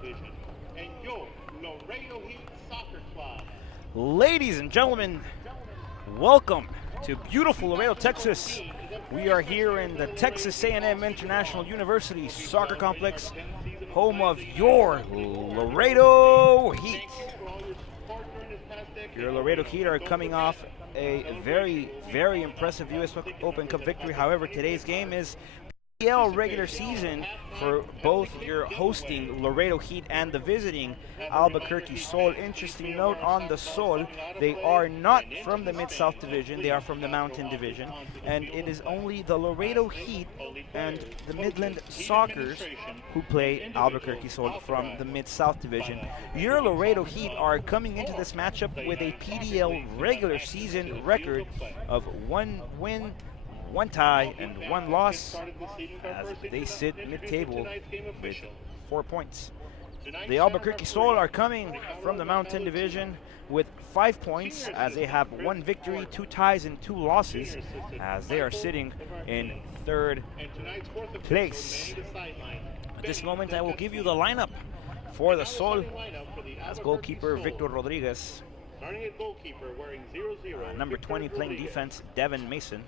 Division and your Laredo Heat Soccer Club. Ladies and gentlemen, welcome to beautiful Laredo, Texas. We are here in the Texas A&M International University Soccer Complex, home of your Laredo Heat. Your Laredo Heat are coming off a very, very impressive U.S. Open Cup victory. However, today's game is PL regular season for both your hosting Laredo Heat and the visiting Albuquerque Sol. Interesting note on the Sol, they are not from the Mid-South Division, they are from the Mountain Division, and it is only the Laredo Heat and the Midland Sockers who play Albuquerque Sol from the Mid-South Division. Your Laredo Heat are coming into this matchup with a PDL regular season record of 1 win, 1 tie, and 1 loss, as they sit mid-table with 4 points. The Albuquerque Sol are coming from the Mountain Division with 5 points, as they have 1 victory, 2 ties, and 2 losses, as they are sitting in 3rd place. At this moment, I will give you the lineup for the Sol, as goalkeeper Victor Rodriguez. Number 20 playing defense, Devin Mason.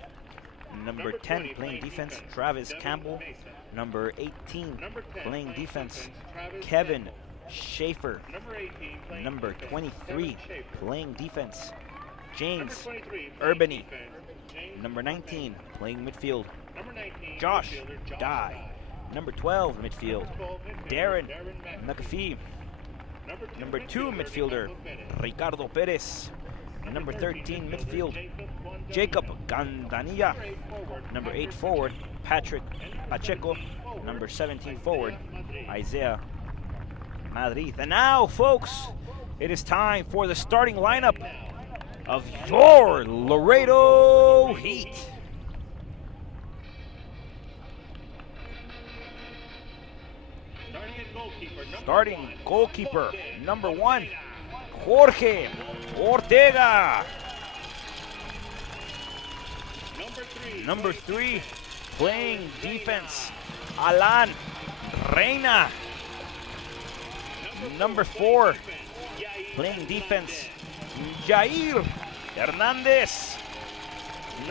Number 10 playing defense, Travis Campbell. Number 18 playing defense, Kevin Schaefer. Number 23 playing defense, James Urbany. Number 19 playing midfield, Josh Dye. Number 12 midfield, Darren McAfee. Number 2 midfielder, Ricardo Perez. Number 13 midfield, Jacob Gandanilla. Number 8 forward, Patrick Pacheco. Number 17 forward, Isaiah Madrid. And now, folks, it is time for the starting lineup of your Laredo Heat. Starting goalkeeper, number 1, Jorge Ortega. Number 3, playing defense, Alan Reina. Number 4, playing defense, Jair Hernandez.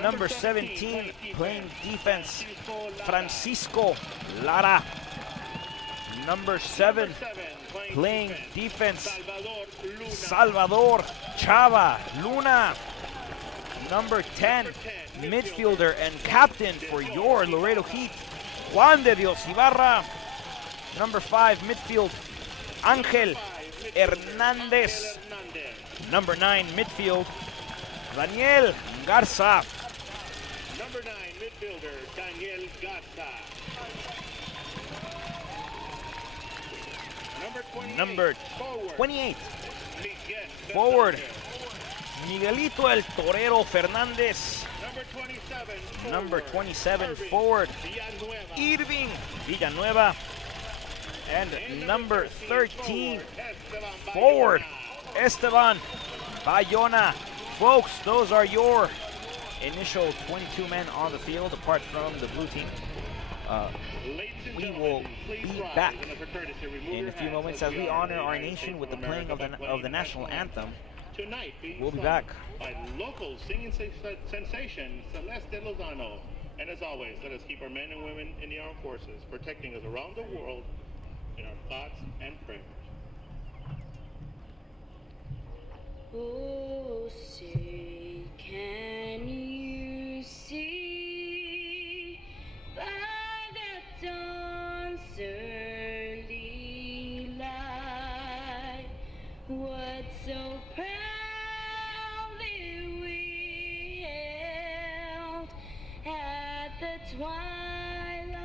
Number 17, playing defense, Francisco Lara. Number 7, playing defense, Salvador Chava Luna. Number 10, midfielder and captain for your Laredo Heat, Juan de Dios Ibarra. Number 5, midfield, Angel Hernandez. Number 9, midfield, Daniel Garza. Number 9 midfielder, Daniel Garza. Number 28, forward, Miguelito El Torero Fernandez. Number 27, forward, Irving Villanueva. And number 13, forward, Esteban Bayona. Folks, those are your initial 22 men on the field, apart from the blue team. We will be back in a few moments as we honor our nation with the playing of the national anthem. We'll be back. By local singing sensation, Celeste Lozano. And as always, let us keep our men and women in the armed forces protecting us around the world in our thoughts and prayers. Oh, say, can you see by the dawn's early light what so proudly we hailed at the twilight's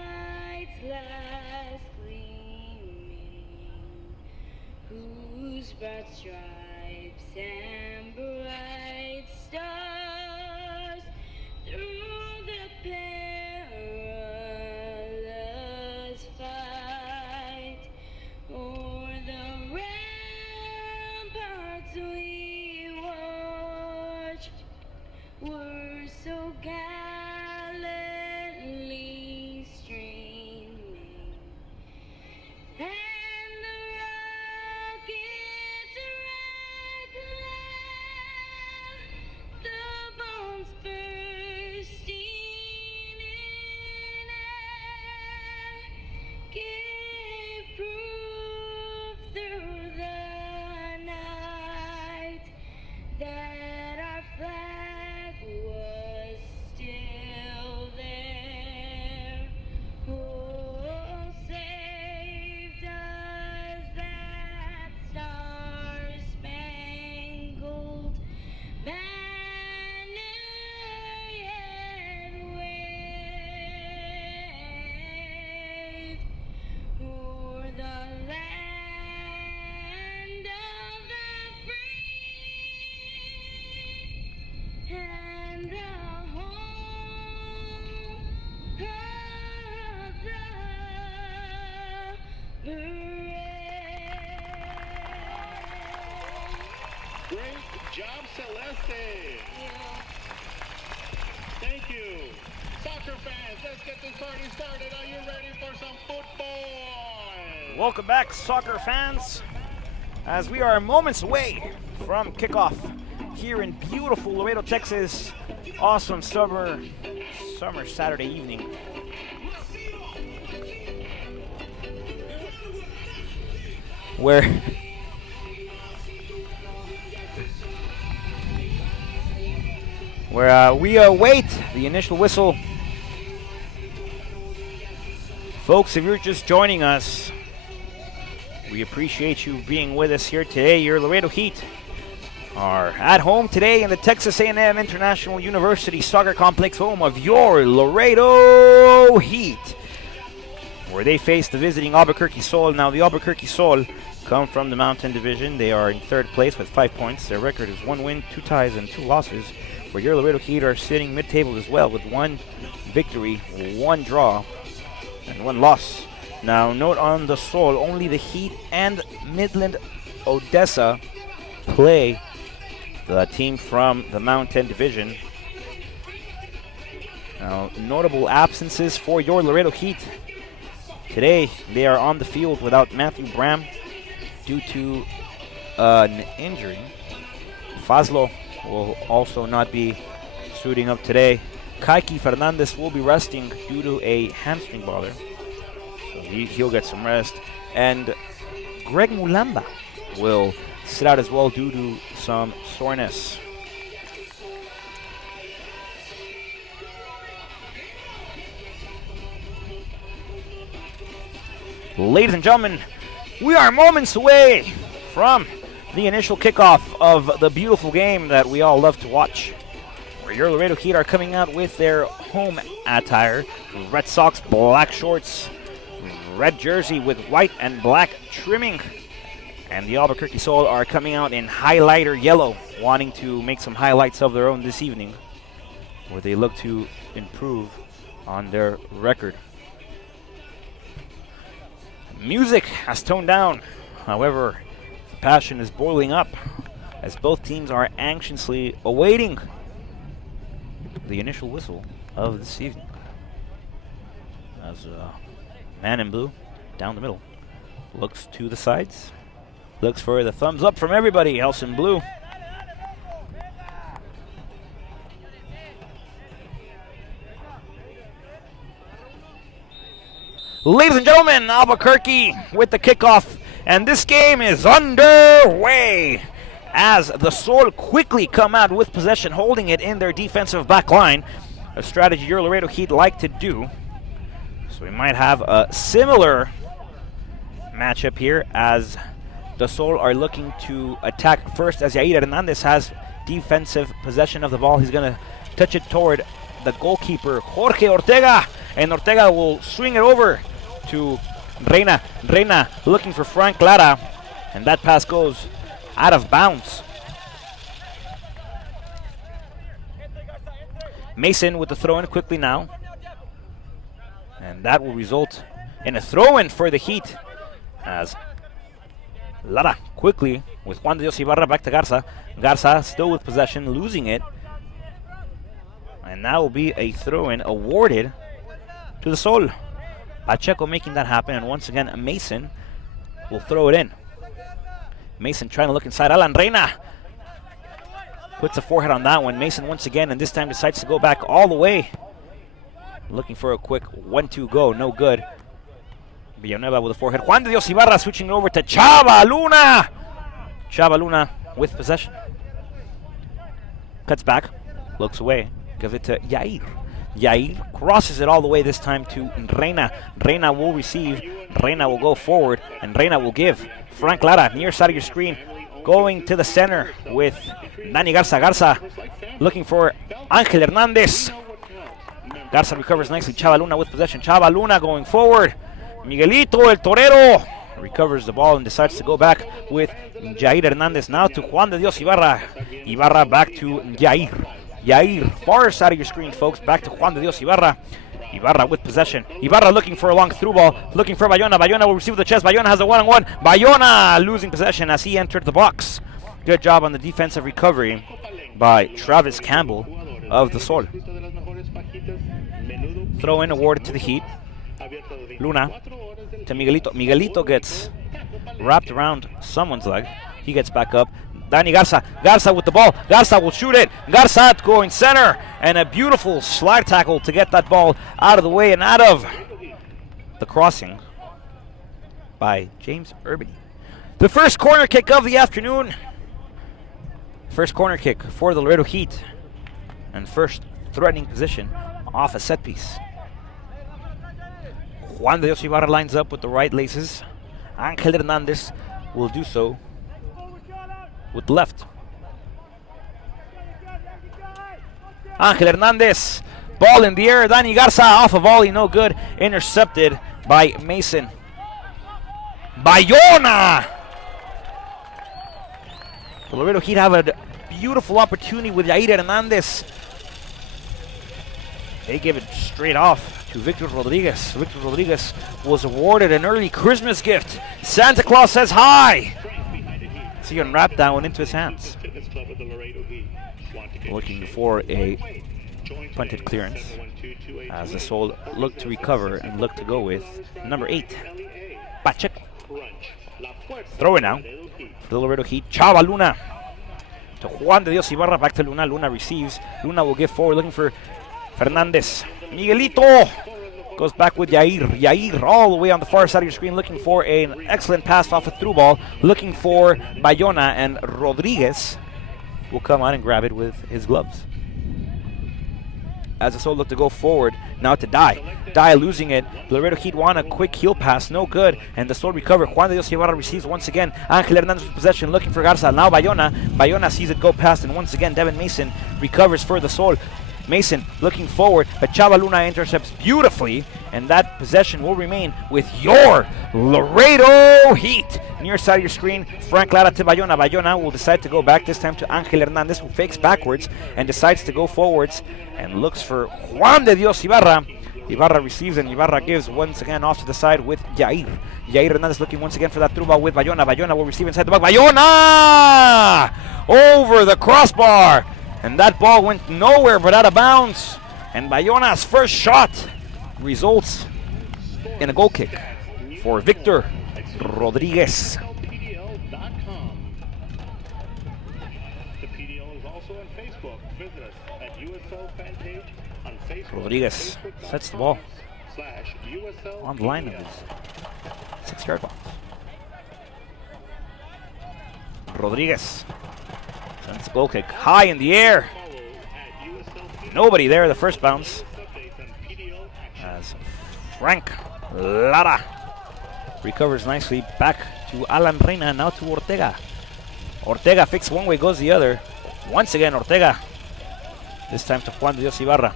last gleaming, whose broad stripes and bright stars through the perilous fight o'er the ramparts we watched were so gallantly streaming, and the job, Celeste. Thank you. Soccer fans, let's get this party started. Are you ready for some football? Welcome back, soccer fans, as we are moments away from kickoff here in beautiful Laredo, Texas. Awesome summer Saturday evening. Where we await the initial whistle. Folks, if you're just joining us, we appreciate you being with us here today. Your Laredo Heat are at home today in the Texas A&M International University Soccer Complex, home of your Laredo Heat, where they face the visiting Albuquerque Sol. Now, the Albuquerque Sol come from the Mountain Division. They are in third place with 5 points. Their record is 1 win, 2 ties, and 2 losses, where your Laredo Heat are sitting mid-table as well with 1 victory, 1 draw, and 1 loss. Now, note on the Sol, only the Heat and Midland Odessa play the team from the Mountain Division. Now, notable absences for your Laredo Heat. Today, they are on the field without Matthew Bram due to an injury. Fazlo will also not be suiting up today. Kaiki Fernandez will be resting due to a hamstring bother, so he'll get some rest. And Greg Mulamba will sit out as well due to some soreness. Ladies and gentlemen, we are moments away from the initial kickoff of the beautiful game that we all love to watch, where your Laredo Heat are coming out with their home attire: Red Sox black shorts, red jersey with white and black trimming, and the Albuquerque Sol are coming out in highlighter yellow, wanting to make some highlights of their own this evening, where they look to improve on their record. Music has toned down, however, the passion is boiling up as both teams are anxiously awaiting the initial whistle of this evening. As man in blue down the middle looks to the sides, looks for the thumbs up from everybody else in blue. Ladies and gentlemen, Albuquerque with the kickoff, and this game is underway as the Sol quickly come out with possession, holding it in their defensive back line, a strategy your Laredo Heat like to do. So we might have a similar matchup here as the Sol are looking to attack first, as Yair Hernandez has defensive possession of the ball. He's going to touch it toward the goalkeeper, Jorge Ortega, and Ortega will swing it over to Reina. Reina looking for Frank Lara, and that pass goes out of bounds. Mason with the throw-in quickly now, and that will result in a throw-in for the Heat, as Lara quickly with Juan de Dios Ibarra back to Garza. Garza still with possession, losing it, and that will be a throw-in awarded to the Sol. Pacheco making that happen, and once again Mason will throw it in. Mason trying to look inside. Alan Reina puts a forehead on that one. Mason once again, and this time decides to go back all the way, looking for a quick 1-2 go. No good. Villanueva with a forehead. Juan de Dios Ibarra switching it over to Chava Luna. Chava Luna with possession. Cuts back, looks away, gives it to Yair. Yair crosses it all the way, this time to Reina. Reina will receive, Reina will go forward, and Reina will give. Frank Lara, near side of your screen, going to the center with Dani Garza. Garza looking for Angel Hernandez. Garza recovers nicely. Chava Luna with possession. Chava Luna going forward. Miguelito, el Torero, recovers the ball and decides to go back with Jair Hernandez. Now to Juan de Dios Ibarra. Ibarra back to Jair. Yair, far side of your screen, folks. Back to Juan de Dios Ibarra. Ibarra with possession. Ibarra looking for a long through ball. Looking for Bayona. Bayona will receive the chest. Bayona has a one-on-one. Bayona losing possession as he entered the box. Good job on the defensive recovery by Travis Campbell of the Sol. Throw in awarded to the Heat. Luna to Miguelito. Miguelito gets wrapped around someone's leg. He gets back up. Dani Garza. Garza with the ball. Garza will shoot it. Garza going center. And a beautiful slide tackle to get that ball out of the way and out of the crossing by James Urbany. The first corner kick of the afternoon. First corner kick for the Laredo Heat. And first threatening position off a set piece. Juan de Dios Ibarra lines up with the right laces. Angel Hernandez will do so with left. Angel Hernandez, ball in the air. Dani Garza off a volley, no good. Intercepted by Mason. Bayona! The Laredo Heat have a beautiful opportunity with Yair Hernandez. They give it straight off to Victor Rodriguez. Victor Rodriguez was awarded an early Christmas gift. Santa Claus says hi. See him wrap that one into his hands. Looking for a punted clearance as the Sol look to recover and look to go with number 8, Pacheco. Throw it now for the Laredo Heat. Chava Luna to Juan de Dios Ibarra. Back to Luna. Luna receives. Luna will give forward looking for Fernandez. Miguelito goes back with Yair. Yair all the way on the far side of your screen looking for an excellent pass off a through ball. Looking for Bayona, and Rodriguez will come on and grab it with his gloves. As the Sol look to go forward, now to Dai. Dai losing it. Laredo Heat want a quick heel pass, no good. And the Sol recover. Juan de Dios Ibarra receives once again. Angel Hernandez with possession, looking for Garza. Now Bayona. Bayona sees it go past, and once again Devin Mason recovers for the Sol. Mason looking forward, but Chava Luna intercepts beautifully, and that possession will remain with your Laredo Heat. Near side of your screen, Frank Lara to Bayona. Bayona will decide to go back, this time to Angel Hernandez, who fakes backwards and decides to go forwards and looks for Juan de Dios Ibarra. Ibarra receives, and Ibarra gives once again off to the side with Yair. Yair Hernandez looking once again for that through ball with Bayona. Bayona will receive inside the box. Bayona! Over the crossbar! And that ball went nowhere but out of bounds. And Bayona's first shot results in a goal kick for Victor Rodriguez. Rodriguez sets the ball on the line of his 6-yard box. Rodriguez sends the goal kick high in the air. Nobody there, the first bounce. As Frank Lara recovers nicely back to Alan Reina, now to Ortega. Ortega fixed one way, goes the other. Once again, Ortega. This time to Juan de Dios Ibarra.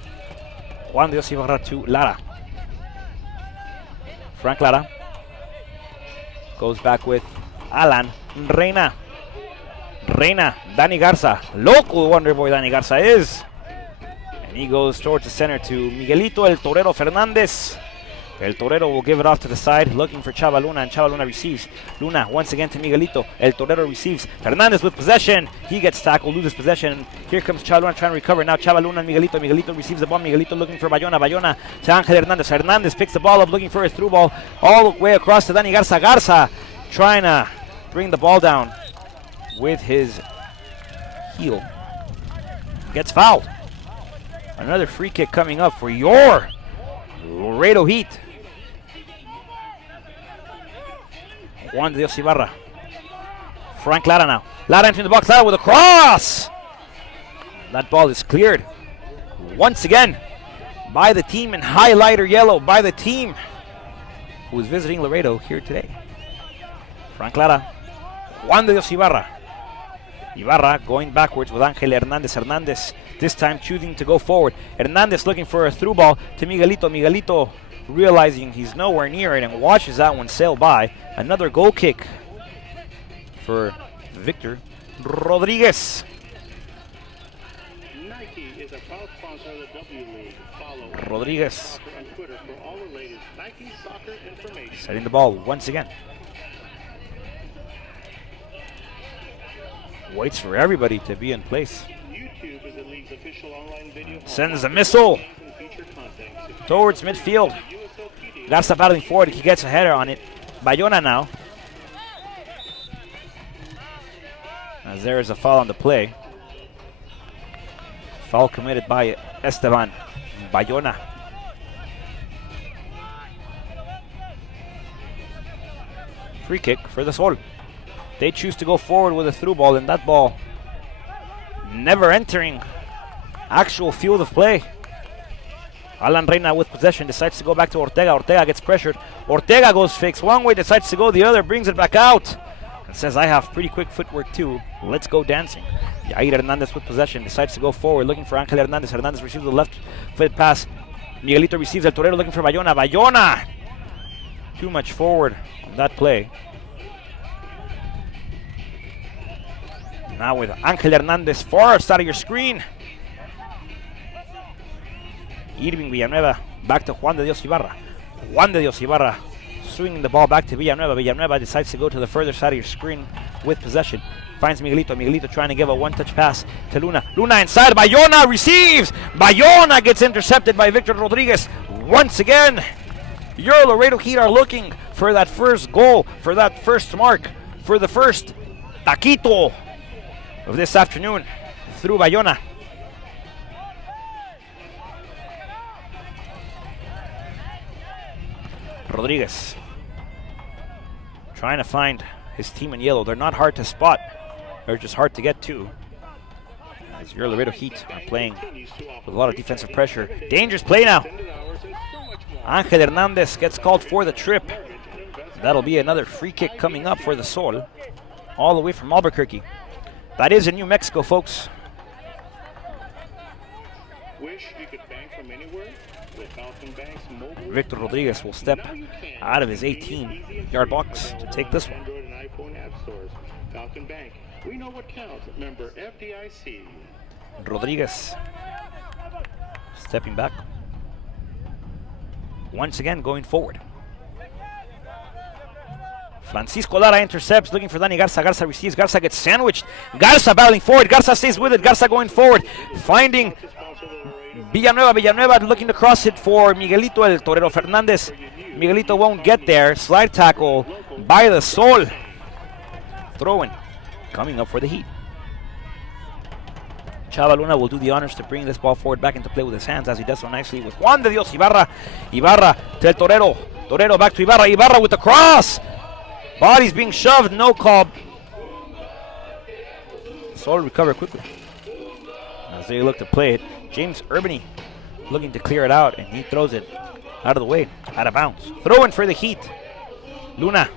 Juan de Dios Ibarra to Lara. Frank Lara goes back with Alan Reina. Reina, Dani Garza, local wonder boy Dani Garza is. And he goes towards the center to Miguelito El Torero Fernandez. El Torero will give it off to the side, looking for Chava Luna, and Chava Luna receives. Luna once again to Miguelito. El Torero receives. Fernandez with possession. He gets tackled, loses possession. Here comes Chava Luna trying to recover. Now Chava Luna and Miguelito. Miguelito receives the ball. Miguelito looking for Bayona. Bayona to Angel Hernandez. Hernandez picks the ball up, looking for a through ball all the way across to Dani Garza. Garza trying to bring the ball down with his heel. Gets fouled. Another free kick coming up for your Laredo Heat. Juan de Dios Ibarra. Frank Lara now. Lara entering the box. Lara with a cross. That ball is cleared once again by the team in highlighter yellow, by the team who is visiting Laredo here today. Frank Lara. Juan de Dios Ibarra. Ibarra going backwards with Angel Hernandez. Hernandez this time choosing to go forward. Hernandez looking for a through ball to Miguelito. Miguelito realizing he's nowhere near it and watches that one sail by. Another goal kick for Victor Rodriguez. Nike is a proud sponsor of the W League. Follow Rodriguez on Twitter for all the latest Nike soccer information. setting the ball once again. Waits for everybody to be in place. YouTube is the league's official online video. Sends a missile towards midfield. Garza battling forward. He gets a header on it. Bayona now. As there is a foul on the play. Foul committed by Esteban Bayona. Free kick for the Sol. They choose to go forward with a through ball, and that ball never entering actual field of play. Alan Reina with possession decides to go back to Ortega. Ortega gets pressured. Ortega goes fixed one way, decides to go the other, brings it back out, and says, I have pretty quick footwork too. Let's go dancing. Yair Hernandez with possession decides to go forward, looking for Angel Hernandez. Hernandez receives the left-footed pass. Miguelito receives El Torero, looking for Bayona. Bayona! Too much forward on that play. Now with Angel Hernandez far side of your screen. Irving Villanueva back to Juan de Dios Ibarra. Juan de Dios Ibarra swinging the ball back to Villanueva. Villanueva decides to go to the further side of your screen with possession. Finds Miguelito. Miguelito trying to give a one-touch pass to Luna. Luna inside. Bayona receives. Bayona gets intercepted by Victor Rodriguez. Once again, your Laredo Heat are looking for that first goal, for that first mark, for the first taquito of this afternoon through Bayona. Rodriguez trying to find his team in yellow. They're not hard to spot. They're just hard to get to. As your Laredo Heat are playing with a lot of defensive pressure. Dangerous play now. Angel Hernandez gets called for the trip. That'll be another free kick coming up for the Sol. All the way from Albuquerque. That is in New Mexico, folks. Wish you could bank from anywhere? With Falcon Bank's mobile. Victor Rodriguez will step out of his 18-yard box to take this one. Android and iPhone app stores. Falcon Bank. We know what counts. Member FDIC. Rodriguez stepping back. Once again going forward. Francisco Lara intercepts, looking for Danny Garza. Garza receives. Garza gets sandwiched. Garza battling forward. Garza stays with it. Garza going forward. Finding Villanueva. Villanueva looking to cross it for Miguelito El Torero Fernandez. Miguelito won't get there. Slide tackle by the Sol. Throw-in coming up for the Heat. Chava Luna will do the honors to bring this ball forward back into play with his hands, as he does so nicely with Juan de Dios Ibarra. Ibarra to El Torero. Torero back to Ibarra. Ibarra with the cross. Body's being shoved. No call. Sol recover quickly as they look to play it. James Urbany looking to clear it out, and he throws it out of the way, out of bounds. Throw in for the Heat. Luna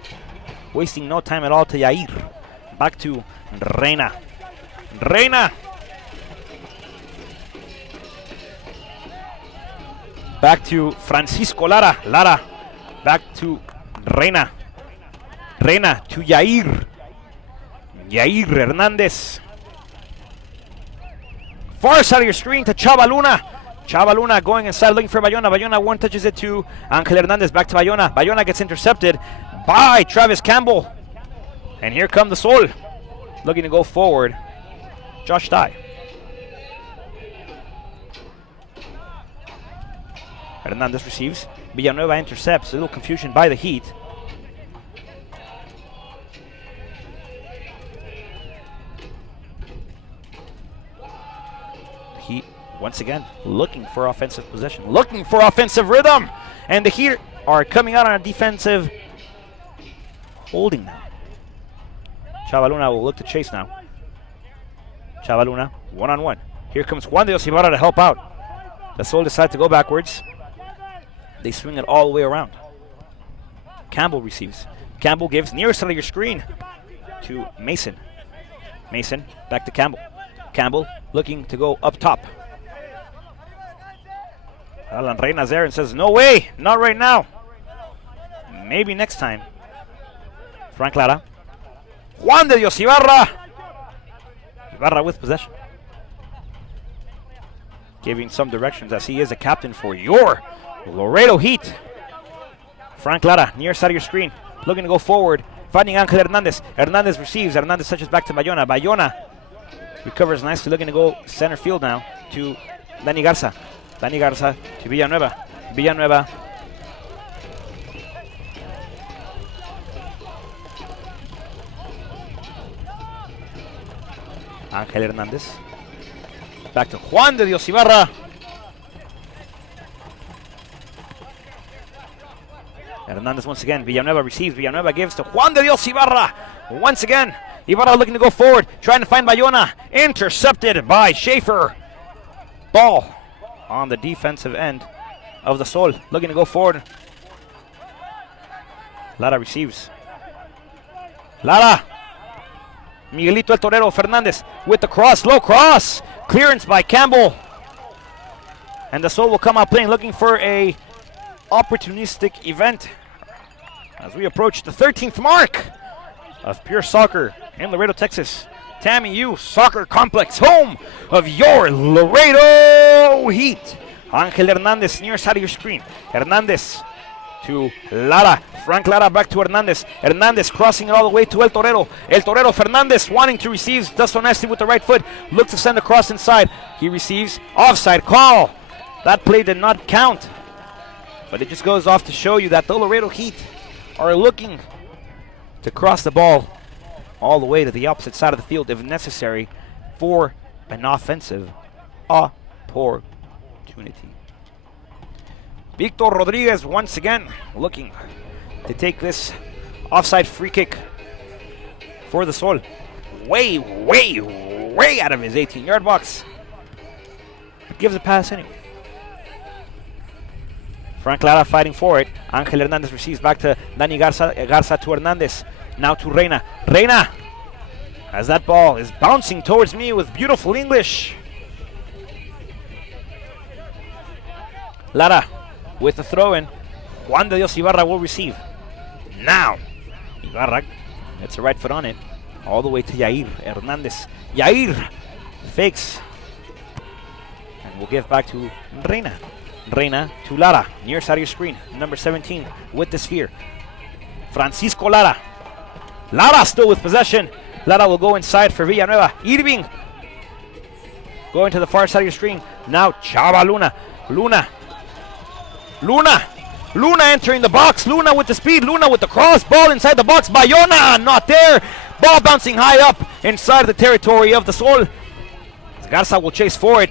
wasting no time at all to Yair. Back to Reina. Reina. Back to Francisco Lara. Lara. Back to Reina. Reina to Yair. Yair Hernandez. Far side of your screen to Chava Luna. Chava Luna going inside looking for Bayona. Bayona one touches it to Angel Hernandez. Back to Bayona. Bayona gets intercepted by Travis Campbell. And here come the Sol. Looking to go forward. Josh Dye. Hernandez receives. Villanueva intercepts. A little confusion by the Heat. Heat once again looking for offensive possession, looking for offensive rhythm, and the Heat are coming out on a defensive holding now. Chavaluna will look to chase now. Chavaluna one-on-one. Here comes Juan de Dios Ibarra to help out. The Sol decide to go backwards. They swing it all the way around. Campbell receives. Campbell gives near side of your screen to Mason. Mason back to Campbell. Campbell looking to go up top. Alan Reina's there and says, no way, not right now. Maybe next time. Frank Lara. Juan de Dios Ibarra. Ibarra with possession. Giving some directions as he is a captain for your Laredo Heat. Frank Lara, near side of your screen. Looking to go forward. Finding Angel Hernandez. Hernandez receives. Hernandez touches back to Bayona. Bayona Recovers nicely, looking to go center field now to Dani Garza. Dani Garza to Villanueva. Villanueva. Ángel Hernández. Back to Juan de Dios Ibarra. Hernández once again. Villanueva receives. Villanueva gives to Juan de Dios Ibarra. Once again, Ibarra looking to go forward, trying to find Bayona. Intercepted by Schaefer. Ball on the defensive end of the Sol. Looking to go forward. Lara receives. Lara. Miguelito El Torero Fernandez with the cross. Low cross. Clearance by Campbell. And the Sol will come out playing, looking for a opportunistic event as we approach the 13th mark of pure soccer in Laredo, Texas. Tammy U Soccer Complex, home of your Laredo Heat. Ángel Hernández near side of your screen. Hernández to Lara. Frank Lara back to Hernández. Hernández crossing it all the way to El Torero. El Torero Fernandez wanting to receive. Does so nicely with the right foot. Looks to send a cross inside. He receives. Offside call. That play did not count. But it just goes off to show you that the Laredo Heat are looking to cross the ball all the way to the opposite side of the field if necessary for an offensive opportunity. Victor Rodriguez once again looking to take this offside free kick for the Sol. Way out of his 18-yard box. Gives a pass anyway. Frank Lara fighting for it. Ángel Hernández receives back to Dani Garza to Hernández. Now to Reina. Reina! As that ball is bouncing towards me with beautiful English. Lara with the throw-in. Juan de Dios Ibarra will receive. Now, Ibarra gets the right foot on it. All the way to Yair Hernández. Yair fakes. And will give back to Reina. Reina to Lara, near side of your screen. Number 17 with the sphere. Francisco Lara. Lara still with possession. Lara will go inside for Villanueva. Irving going to the far side of your screen. Now Chava Luna. Luna entering the box. Luna with the speed. Luna with the cross. Ball inside the box. Bayona not there. Ball bouncing high up inside the territory of the Sol. Garza will chase forward.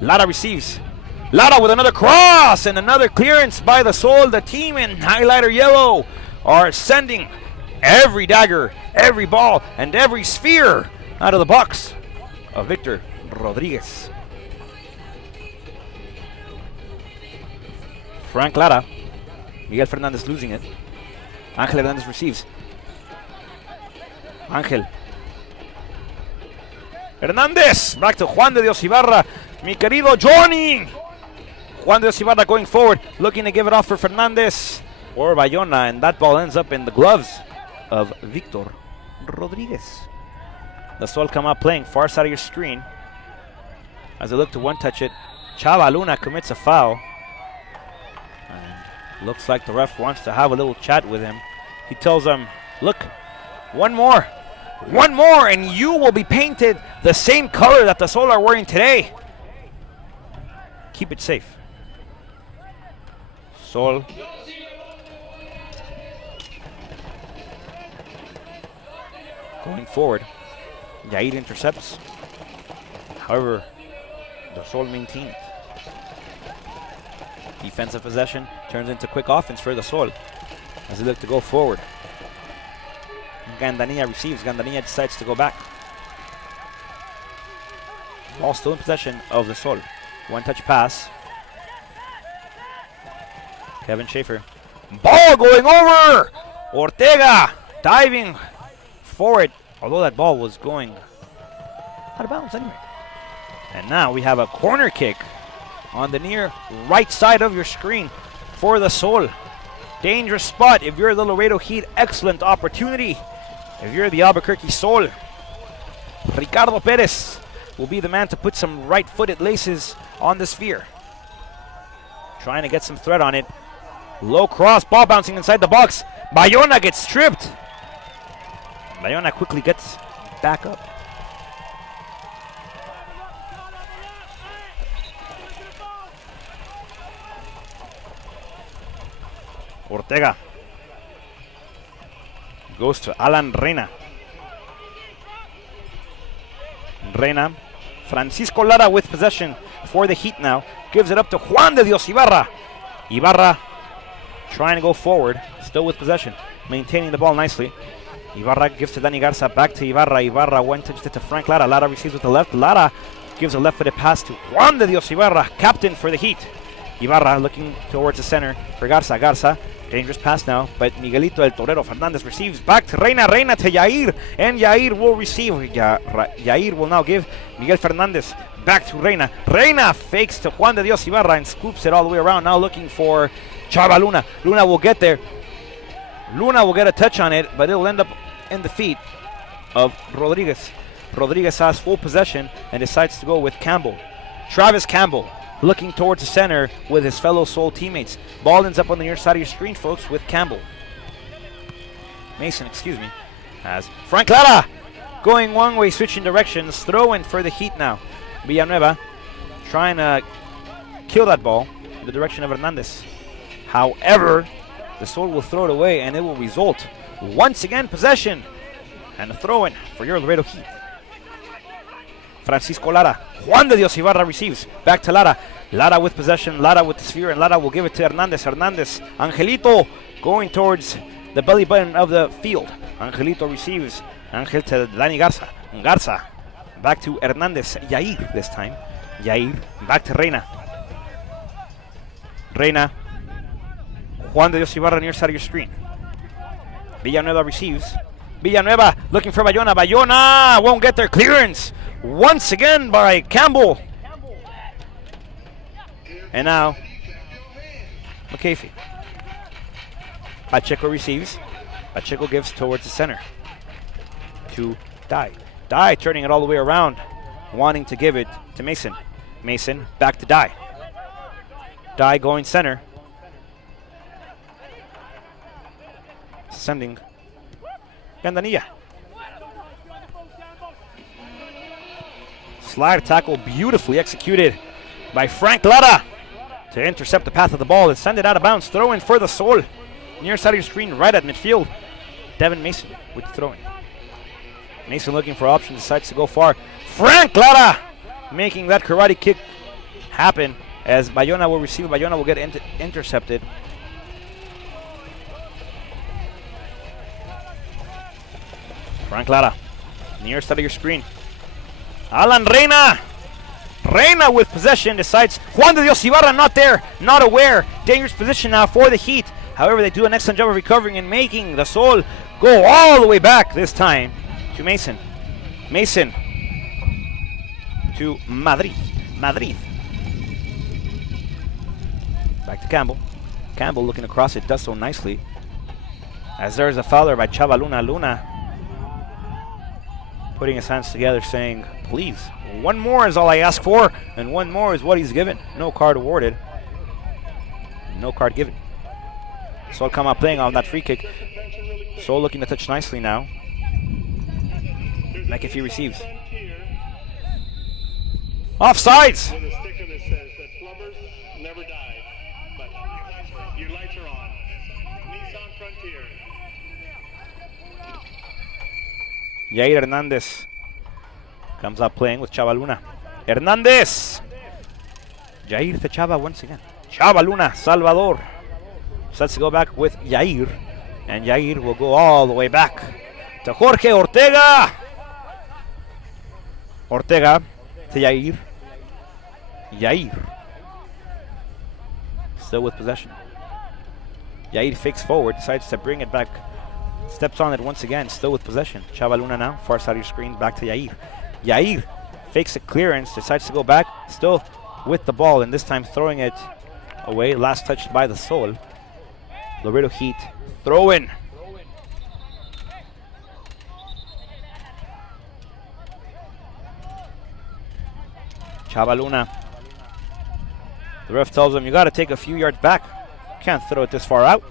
Lara receives. Lara with another cross and another clearance by the Sol. The team in highlighter yellow are sending every dagger, every ball, and every sphere out of the box of Victor Rodriguez. Frank Lara. Miguel Fernandez losing it. Ángel Hernández receives. Ángel. Hernández. Back to Juan de Dios Ibarra. Mi querido Johnny. Juan de Dios Ibarra going forward, looking to give it off for Fernandez or Bayona, and that ball ends up in the gloves of Victor Rodriguez. The Sol come out playing far side of your screen as they look to one-touch it. Chava Luna commits a foul. And looks like the ref wants to have a little chat with him. He tells him, look, one more, and you will be painted the same color that the Sol are wearing today. Keep it safe. Sol. Going forward. Yair intercepts. However, the Sol maintains. Defensive possession turns into quick offense for the Sol as they look to go forward. Gandanilla receives. Gandanilla decides to go back. Ball still in possession of the Sol. One-touch pass. Kevin Schaefer. Ball going over! Ortega diving forward. Although that ball was going out of bounds anyway. And now we have a corner kick on the near right side of your screen for the Sol. Dangerous spot if you're the Laredo Heat. Excellent opportunity if you're the Albuquerque Sol. Ricardo Perez will be the man to put some right-footed laces on the sphere. Trying to get some threat on it. Low cross, ball bouncing inside the box. Bayona gets stripped. Bayona quickly gets back up. Ortega. Goes to Alan Reina. Reina. Francisco Lara with possession for the Heat now. Gives it up to Juan de Dios Ibarra. Ibarra trying to go forward. Still with possession. Maintaining the ball nicely. Ibarra gives to Danny Garza. Back to Ibarra. Ibarra went to Frank Lara. Lara receives with the left. Lara gives a left-footed pass to Juan de Dios Ibarra, captain for the Heat. Ibarra looking towards the center for Garza. Garza, dangerous pass now, but Miguelito El Torero Fernandez receives back to Reina. Reina to Yair, and Yair will receive. Yair will now give Miguel Fernandez back to Reina. Reina fakes to Juan de Dios Ibarra and scoops it all the way around. Now looking for Chava Luna. Luna will get there. Luna will get a touch on it, but it'll end up in the feet of Rodriguez. Rodriguez has full possession and decides to go with Campbell. Travis Campbell looking towards the center with his fellow Sol teammates. Ball ends up on the near side of your screen, folks, with Campbell. Mason, has Frank Lara going one way, switching directions. Throw in for the Heat now. Villanueva trying to kill that ball in the direction of Hernandez. However, the Sol will throw it away and it will result once again possession and a throw in for your Laredo Heat. Francisco Lara. Juan de Dios Ibarra receives. Back to Lara. Lara with possession. Lara with the sphere, and Lara will give it to Hernandez. Hernandez. Angelito going towards the belly button of the field. Angelito receives. Angel to Danny Garza. Garza. Back to Hernandez. Yair this time. Yair. Back to Reina. Reina. Juan de Dios Ibarra near side of your screen. Villanueva receives. Villanueva looking for Bayona. Bayona won't get their clearance. Once again by Campbell. And now McAfee. Pacheco receives. Pacheco gives towards the center to Dye. Dye turning it all the way around, wanting to give it to Mason. Mason back to Dye. Dye going center. Sending Gandanilla. Slide tackle beautifully executed by Frank Lara to intercept the path of the ball and send it out of bounds. Throw in for the Sol. Near side of your screen, right at midfield. Devin Mason with the throw in. Mason looking for options, decides to go far. Frank Lara making that karate kick happen as Bayona will receive. Bayona will get intercepted. Frank Lara, near side of your screen. Alan Reina. Reina with possession decides. Juan de Dios Ibarra not there, not aware. Dangerous position now for the Heat. However, they do an excellent job of recovering and making the Sol go all the way back this time to Mason. Mason to Madrid. Madrid. Back to Campbell. Campbell looking across it, does so nicely. As there is a foul there by Chava Luna. Luna putting his hands together saying, please, one more is all I ask for, and one more is what he's given. No card awarded. No card given. Sol come out playing on that free kick. Sol looking to touch nicely now. McAfee receives. Offsides! With a sticker that says that plumbers never die, but your lights are on. Nissan Frontier. Yair Hernandez comes up playing with Chava Luna. Hernandez! Yair to Chava once again. Chava Luna, Salvador. Starts to go back with Yair. And Yair will go all the way back to Jorge Ortega. Ortega to Yair. Yair. Still with possession. Yair fakes forward, decides to bring it back. Steps on it once again, still with possession. Chava Luna now, far side of your screen, back to Yair. Yair fakes a clearance, decides to go back, still with the ball, and this time throwing it away. Last touched by the Sol. Laredo Heat, throw in. Chava Luna. The ref tells him, you got to take a few yards back. Can't throw it this far out.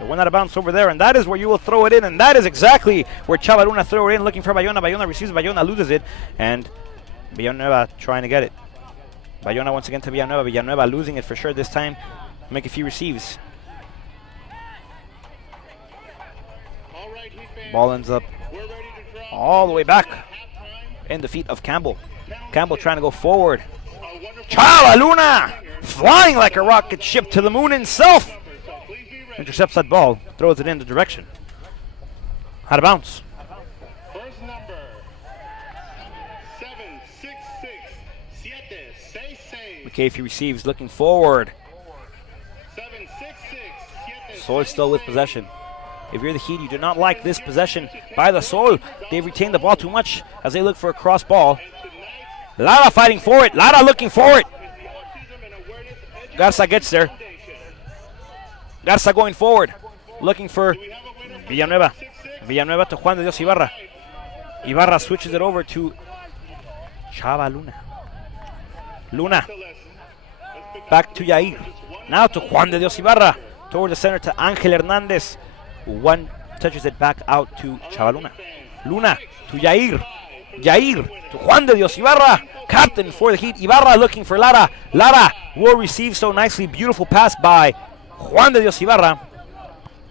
It went out of bounds over there, and that is where you will throw it in, and that is exactly where Chava Luna threw it in, looking for Bayona. Bayona receives, Bayona loses it, and Villanueva trying to get it. Bayona once again to Villanueva. Villanueva losing it for sure this time. McAfee receives. right, Heat fans. Ball ends up We're ready to draw all the way back halftime. in the feet of Campbell. Campbell trying to go forward. A wonderful Chava Luna flying like a rocket ship to the moon himself. so please be ready. Intercepts that ball, throws it in the direction. Out of bounds. First number 766 McAfee receives, looking forward. 766 Sol still with possession. If you're the Heat, you do not like this possession by the Sol. They've retained the ball too much as they look for a cross ball. Lara fighting for it. Lara looking for it. Garza gets there. Garza going forward, looking for Villanueva. Villanueva to Juan de Dios Ibarra. Ibarra switches it over to Chava Luna. Luna back to Yair. Now to Juan de Dios Ibarra. Toward the center to Angel Hernandez. One touches it back out to Chava Luna. Luna to Yair. Yair to Juan de Dios Ibarra. Captain for the Heat. Ibarra looking for Lara. Lara will receive so nicely. Beautiful pass by Juan de Dios Ibarra.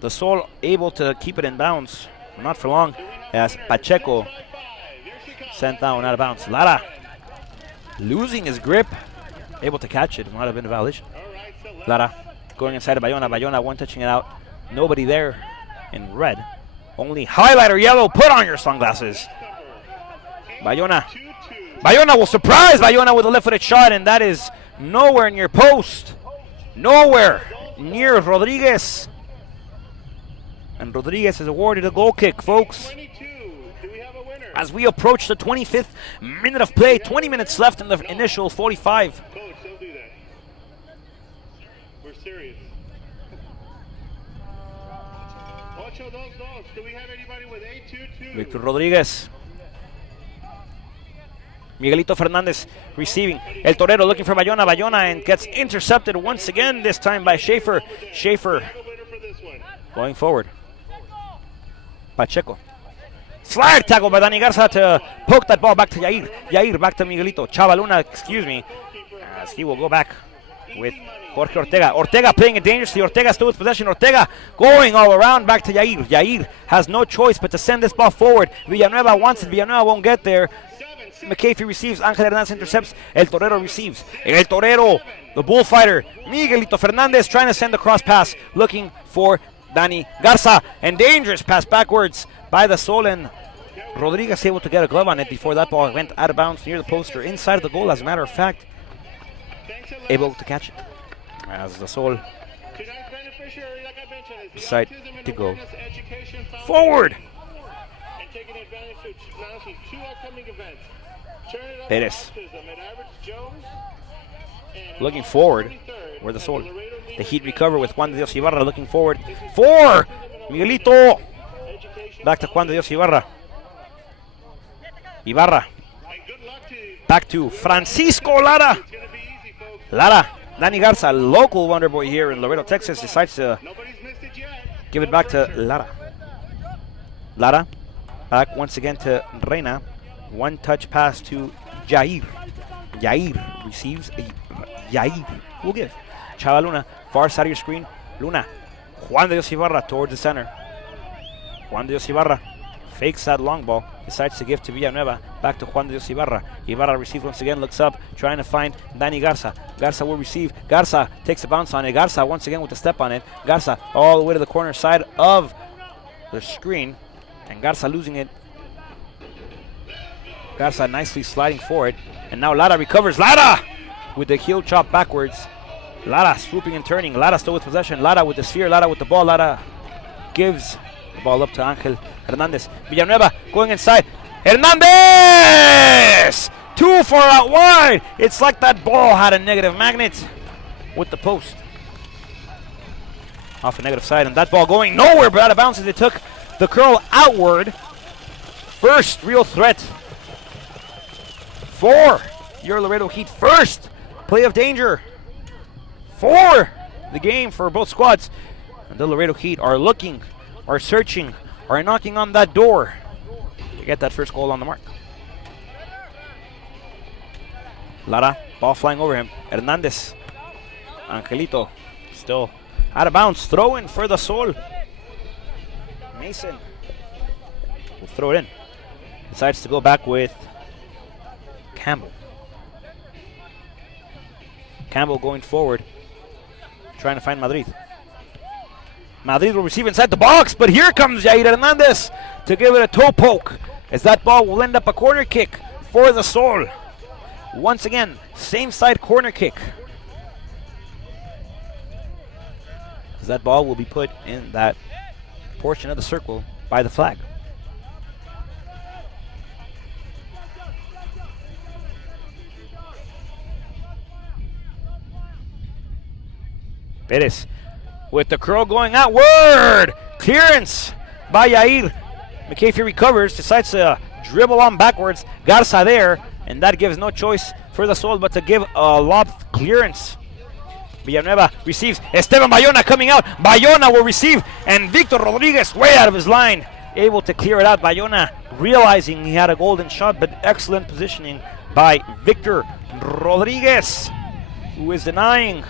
The Sol able to keep it in bounds. Not for long as Pacheco sent down out of bounds. Lara losing his grip. Able to catch it. Might have been a violation. Lara going inside of Bayona. Bayona one touching it out. Nobody there in red. Only highlighter yellow. Put on your sunglasses. Bayona. Bayona will surprise Bayona with a left-footed shot, and that is nowhere near post. Nowhere near Rodriguez. And Rodriguez is awarded a goal kick, folks. As we approach the 25th minute of play, 20 minutes left in the initial 45. Coach, don't do that. We're serious. Ocho, dos. Do we have anybody with 822? Victor Rodriguez. Miguelito Fernandez receiving. El Torero looking for Bayona. Bayona and gets intercepted once again, this time by Schaefer. Schaefer going forward. Pacheco. Flag tackle by Dani Garza to poke that ball back to Yair. Yair back to Miguelito. Chava Luna, excuse me, as he will go back with Jorge Ortega. Ortega playing it dangerously. Ortega still with possession. Ortega going all around back to Yair. Yair has no choice but to send this ball forward. Villanueva wants it. Villanueva won't get there. McAfee receives. Angel Hernandez intercepts. El Torero receives. El Torero, the bullfighter. Miguelito Fernandez trying to send a cross pass. Looking for Dani Garza. And dangerous pass backwards by the Sol, and Rodriguez able to get a glove on it before that ball went out of bounds near the poster inside of the goal. As a matter of fact, able to catch it as the Sol decide to go forward. Perez looking forward where the Sol. The Heat recover with Juan de Dios Ibarra looking forward for Miguelito. Back to Juan de Dios Ibarra. Ibarra. Back to Francisco Lara. Lara. Dani Garza, local wonder boy here in Laredo, Texas, decides to give it back to Lara. Lara. Back once again to Reina. One touch pass to Jair. Jair receives. Jair will give. Chava Luna. Far side of your screen. Luna. Juan de Dios Ibarra towards the center. Juan de Dios Ibarra fakes that long ball, decides to give to Villanueva, back to Juan de Dios Ibarra. Ibarra receives once again, looks up, trying to find Dani Garza. Garza will receive. Garza takes a bounce on it. Garza once again with a step on it. Garza all the way to the corner side of the screen, and Garza losing it. Garza nicely sliding forward, and now Lara recovers. Lara with the heel chop backwards. Lara swooping and turning. Lara still with possession. Lara with the sphere. Lara with the ball. Lara gives the ball up to Angel Hernandez. Villanueva going inside. Hernandez! Too far out wide. It's like that ball had a negative magnet with the post. Off the negative side, and that ball going nowhere but out of bounds as they took the curl outward. First real threat for your Laredo Heat. First play of danger for the game for both squads. And the Laredo Heat are looking, are searching, are knocking on that door to get that first goal on the mark. Lara, ball flying over him. Hernandez. Angelito still out of bounds. Throw in for the Sol. Mason will throw it in. Decides to go back with Campbell. Campbell going forward, trying to find Madrid. Madrid will receive inside the box, but here comes Jair Hernandez to give it a toe poke, as that ball will end up a corner kick for the Sol. Once again, same side corner kick. As that ball will be put in that portion of the circle by the flag. Perez with the curl going outward. Clearance by Yair. McAfee recovers, decides to dribble on backwards. Garza there, and that gives no choice for the Sol but to give a lob clearance. Villanueva receives. Esteban Bayona coming out. Bayona will receive, and Victor Rodriguez way out of his line. Able to clear it out. Bayona realizing he had a golden shot, but excellent positioning by Victor Rodriguez, who is denying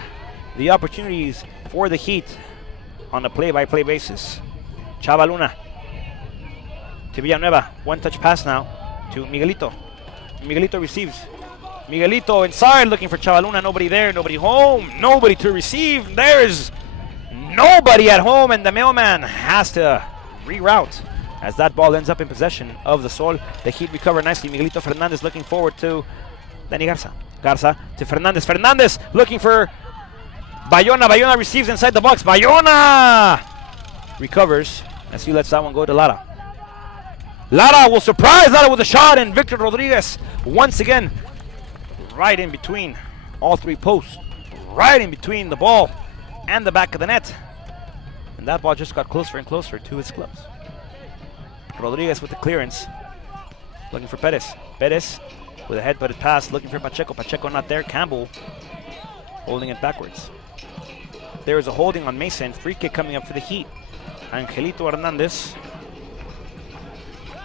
the opportunities for the Heat on a play-by-play basis. Chava Luna to Villanueva. One-touch pass now to Miguelito. Miguelito receives. Miguelito inside looking for Chava Luna. Nobody there, nobody home, nobody to receive. There's nobody at home, and the mailman has to reroute as that ball ends up in possession of the Sol. The Heat recover nicely. Miguelito Fernandez looking forward to Danny Garza. Garza to Fernandez. Fernandez looking for Bayona. Bayona receives inside the box. Bayona recovers as he lets that one go to Lara. Lara will surprise Lara with a shot, and Victor Rodriguez once again right in between all three posts, right in between the ball and the back of the net. And that ball just got closer and closer to his gloves. Rodriguez with the clearance, looking for Perez. Perez with a head-butted pass, looking for Pacheco. Pacheco not there. Campbell holding it backwards. There is a holding on Mason. Free kick coming up for the Heat. Angelito Hernandez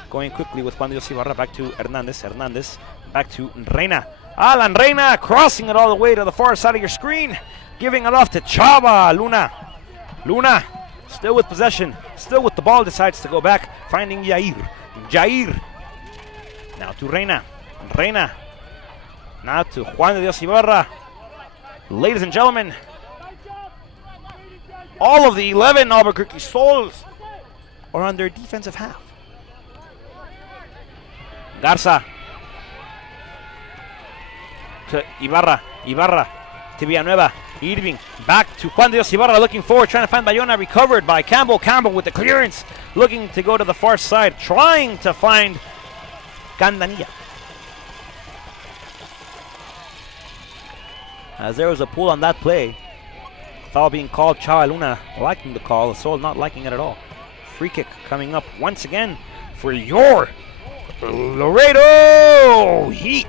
going quickly with Juan Dios Ibarra. Back to Hernandez. Hernandez back to Reina. Alan Reina crossing it all the way to the far side of your screen, giving it off to Chava Luna. Luna still with possession, still with the ball, decides to go back, finding Jair. Jair now to Reina. Reina now to Juan Dios Ibarra. Ladies and gentlemen, all of the 11 Albuquerque Sols are on their defensive half. Garza to Ibarra. Ibarra to Villanueva. Irving back to Juan Dios Ibarra, looking forward, trying to find Bayona. Recovered by Campbell. Campbell with the clearance, looking to go to the far side, trying to find Candanilla. As there was a pull on that play. Foul being called. Chava Luna liking the call. The Sol not liking it at all. Free kick coming up once again for your Laredo Heat.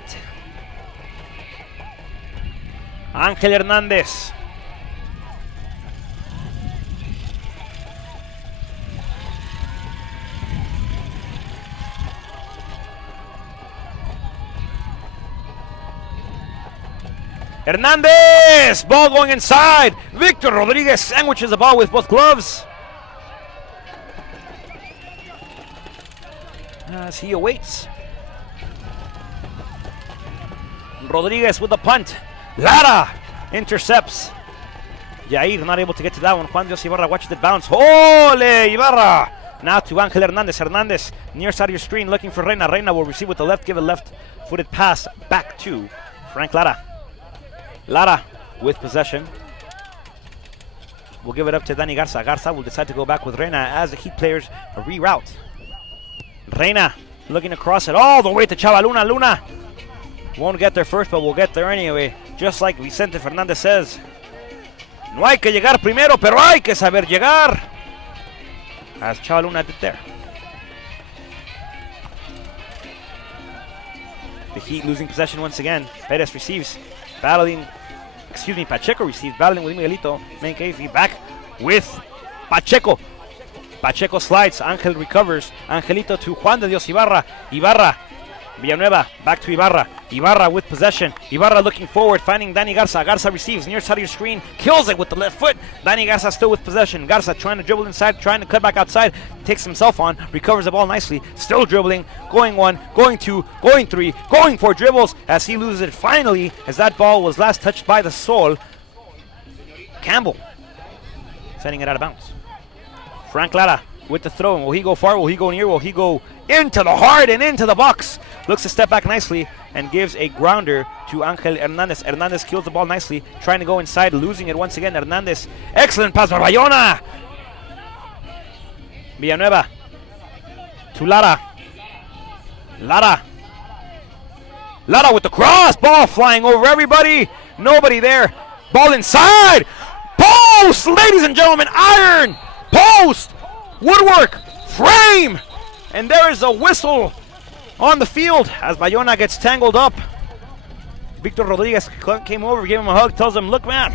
Ángel Hernández. Hernández! Ball going inside. Victor Rodriguez sandwiches the ball with both gloves. As he awaits. Rodriguez with the punt. Lara intercepts. Jair not able to get to that one. Juan Dios Ibarra watches it bounce. Ole Ibarra! Now to Ángel Hernández. Hernández near side of your screen looking for Reina. Reina will receive with the left, give a left-footed pass back to Frank Lara. Lara with possession. We'll give it up to Danny Garza. Garza will decide to go back with Reina as the Heat players reroute. Reina looking to cross it all the way to Chava Luna. Luna won't get there first, but we'll get there anyway. Just like Vicente Fernández says, no hay que llegar primero, pero hay que saber llegar. As Chava Luna did there. The Heat losing possession once again. Perez receives, Pacheco receives, battling with Miguelito. McAfee back with Pacheco. Pacheco slides, Ángel recovers. Angelito to Juan de Dios Ibarra. Ibarra Villanueva, back to Ibarra. Ibarra with possession. Ibarra looking forward, finding Danny Garza. Garza receives near side of your screen, kills it with the left foot. Danny Garza still with possession. Garza trying to dribble inside, trying to cut back outside. Takes himself on, recovers the ball nicely. Still dribbling, going one, going two, going three, going four dribbles as he loses it finally, as that ball was last touched by the Sol. Campbell sending it out of bounds. Frank Lara with the throw. Will he go far? Will he go near? Will he go into the heart and into the box? Looks to step back nicely and gives a grounder to Angel Hernandez. Hernandez kills the ball nicely, trying to go inside, losing it once again. Hernandez, excellent pass for Bayona. Villanueva to Lara. Lara with the cross, ball flying over everybody. Nobody there. Ball inside. Post, ladies and gentlemen, iron. Post, woodwork, frame. And there is a whistle on the field as Bayona gets tangled up. Victor Rodriguez came over, gave him a hug, tells him, look man,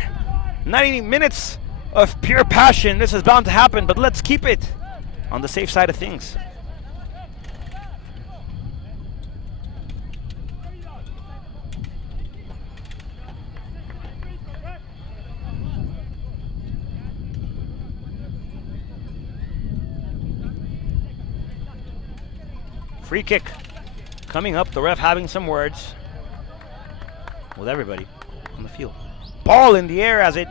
90 minutes of pure passion. This is bound to happen, but let's keep it on the safe side of things. Free kick coming up. The ref having some words with everybody on the field. Ball in the air as it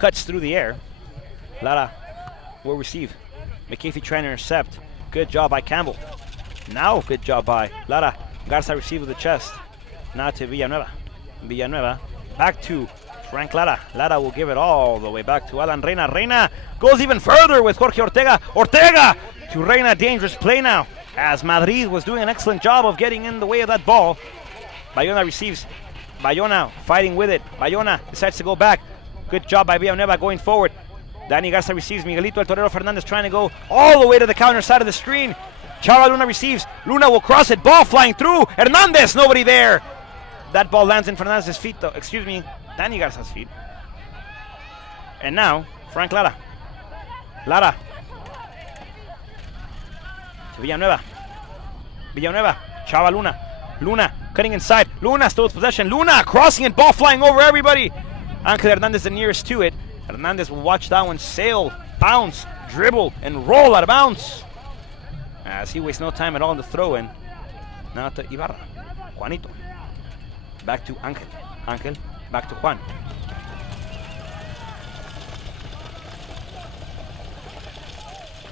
cuts through the air. Lara will receive. McAfee trying to intercept. Good job by Campbell. Now good job by Lara. Garza receives with the chest. Now to Villanueva. Villanueva back to Frank Lara. Lara will give it all the way back to Alan Reina. Reina goes even further with Jorge Ortega. Ortega to Reina. Dangerous play now, as Madrid was doing an excellent job of getting in the way of that ball. Bayona receives. Bayona fighting with it. Bayona decides to go back. Good job by Villanueva going forward. Danny Garza receives. Miguelito El Torero Fernandez trying to go all the way to the counter side of the screen. Chava Luna receives. Luna will cross it. Ball flying through. Hernandez, nobody there. That ball lands in Fernandez's feet, though. Excuse me, Danny Garza's feet. And now, Frank Lara. Lara. To Villanueva. Villanueva. Chava Luna. Luna cutting inside. Luna still with possession. Luna crossing it. Ball flying over everybody. Angel Hernandez the nearest to it. Hernandez will watch that one sail, bounce, dribble, and roll out of bounds, as he wastes no time at all in the throw-in. Now to Ibarra. Juanito. Back to Angel. Angel. Back to Juan.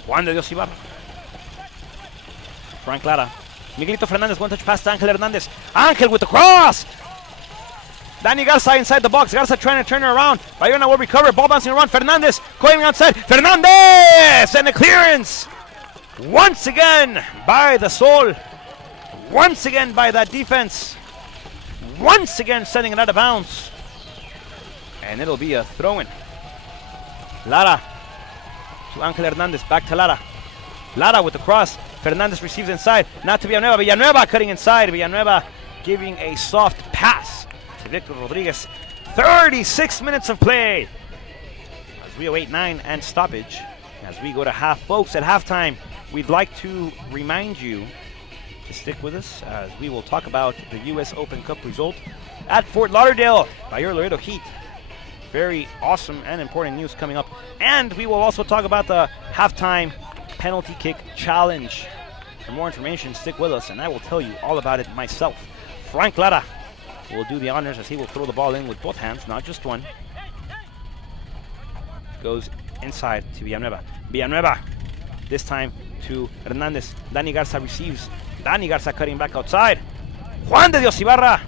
Juan de Dios Ibarra. Frank Lara. Miguelito Fernandez, one touch pass to Angel Hernandez. Angel with the cross. Danny Garza inside the box. Garza trying to turn her around. Bayona will recover. Ball bouncing around. Fernandez going outside. Fernandez! And a clearance. Once again by the Sol. Once again by that defense. Once again sending it out of bounds. And it'll be a throw-in. Lara to Angel Hernandez. Back to Lara. Lara with the cross. Fernandez receives inside. Now to Villanueva. Villanueva cutting inside. Villanueva giving a soft pass to Victor Rodriguez. 36 minutes of play as we await 9 and stoppage. As we go to half, folks, at halftime, we'd like to remind you to stick with us as we will talk about the U.S. Open Cup result at Fort Lauderdale by your Laredo Heat. Very awesome and important news coming up. And we will also talk about the halftime penalty kick challenge. For more information, stick with us and I will tell you all about it myself. Frank Lara will do the honors as he will throw the ball in with both hands, not just one. Goes inside to Villanueva. Villanueva, this time to Hernandez. Danny Garza receives. Danny Garza cutting back outside. Juan de Dios Ibarra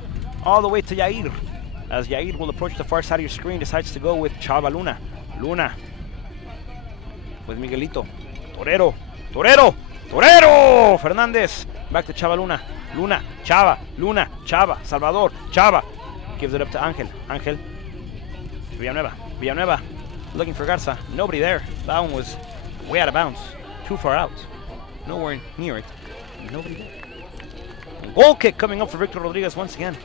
all the way to Yair. As Yair will approach the far side of your screen, decides to go with Chava Luna. Luna with Miguelito. Torero. Torero. Torero! Fernandez. Back to Chava Luna. Luna. Chava. Luna. Chava. Salvador. Chava. Gives it up to Angel. Angel. Villanueva. Villanueva. Looking for Garza. Nobody there. That one was way out of bounds. Too far out. Nowhere near it. Nobody there. Goal kick coming up for Victor Rodriguez once again.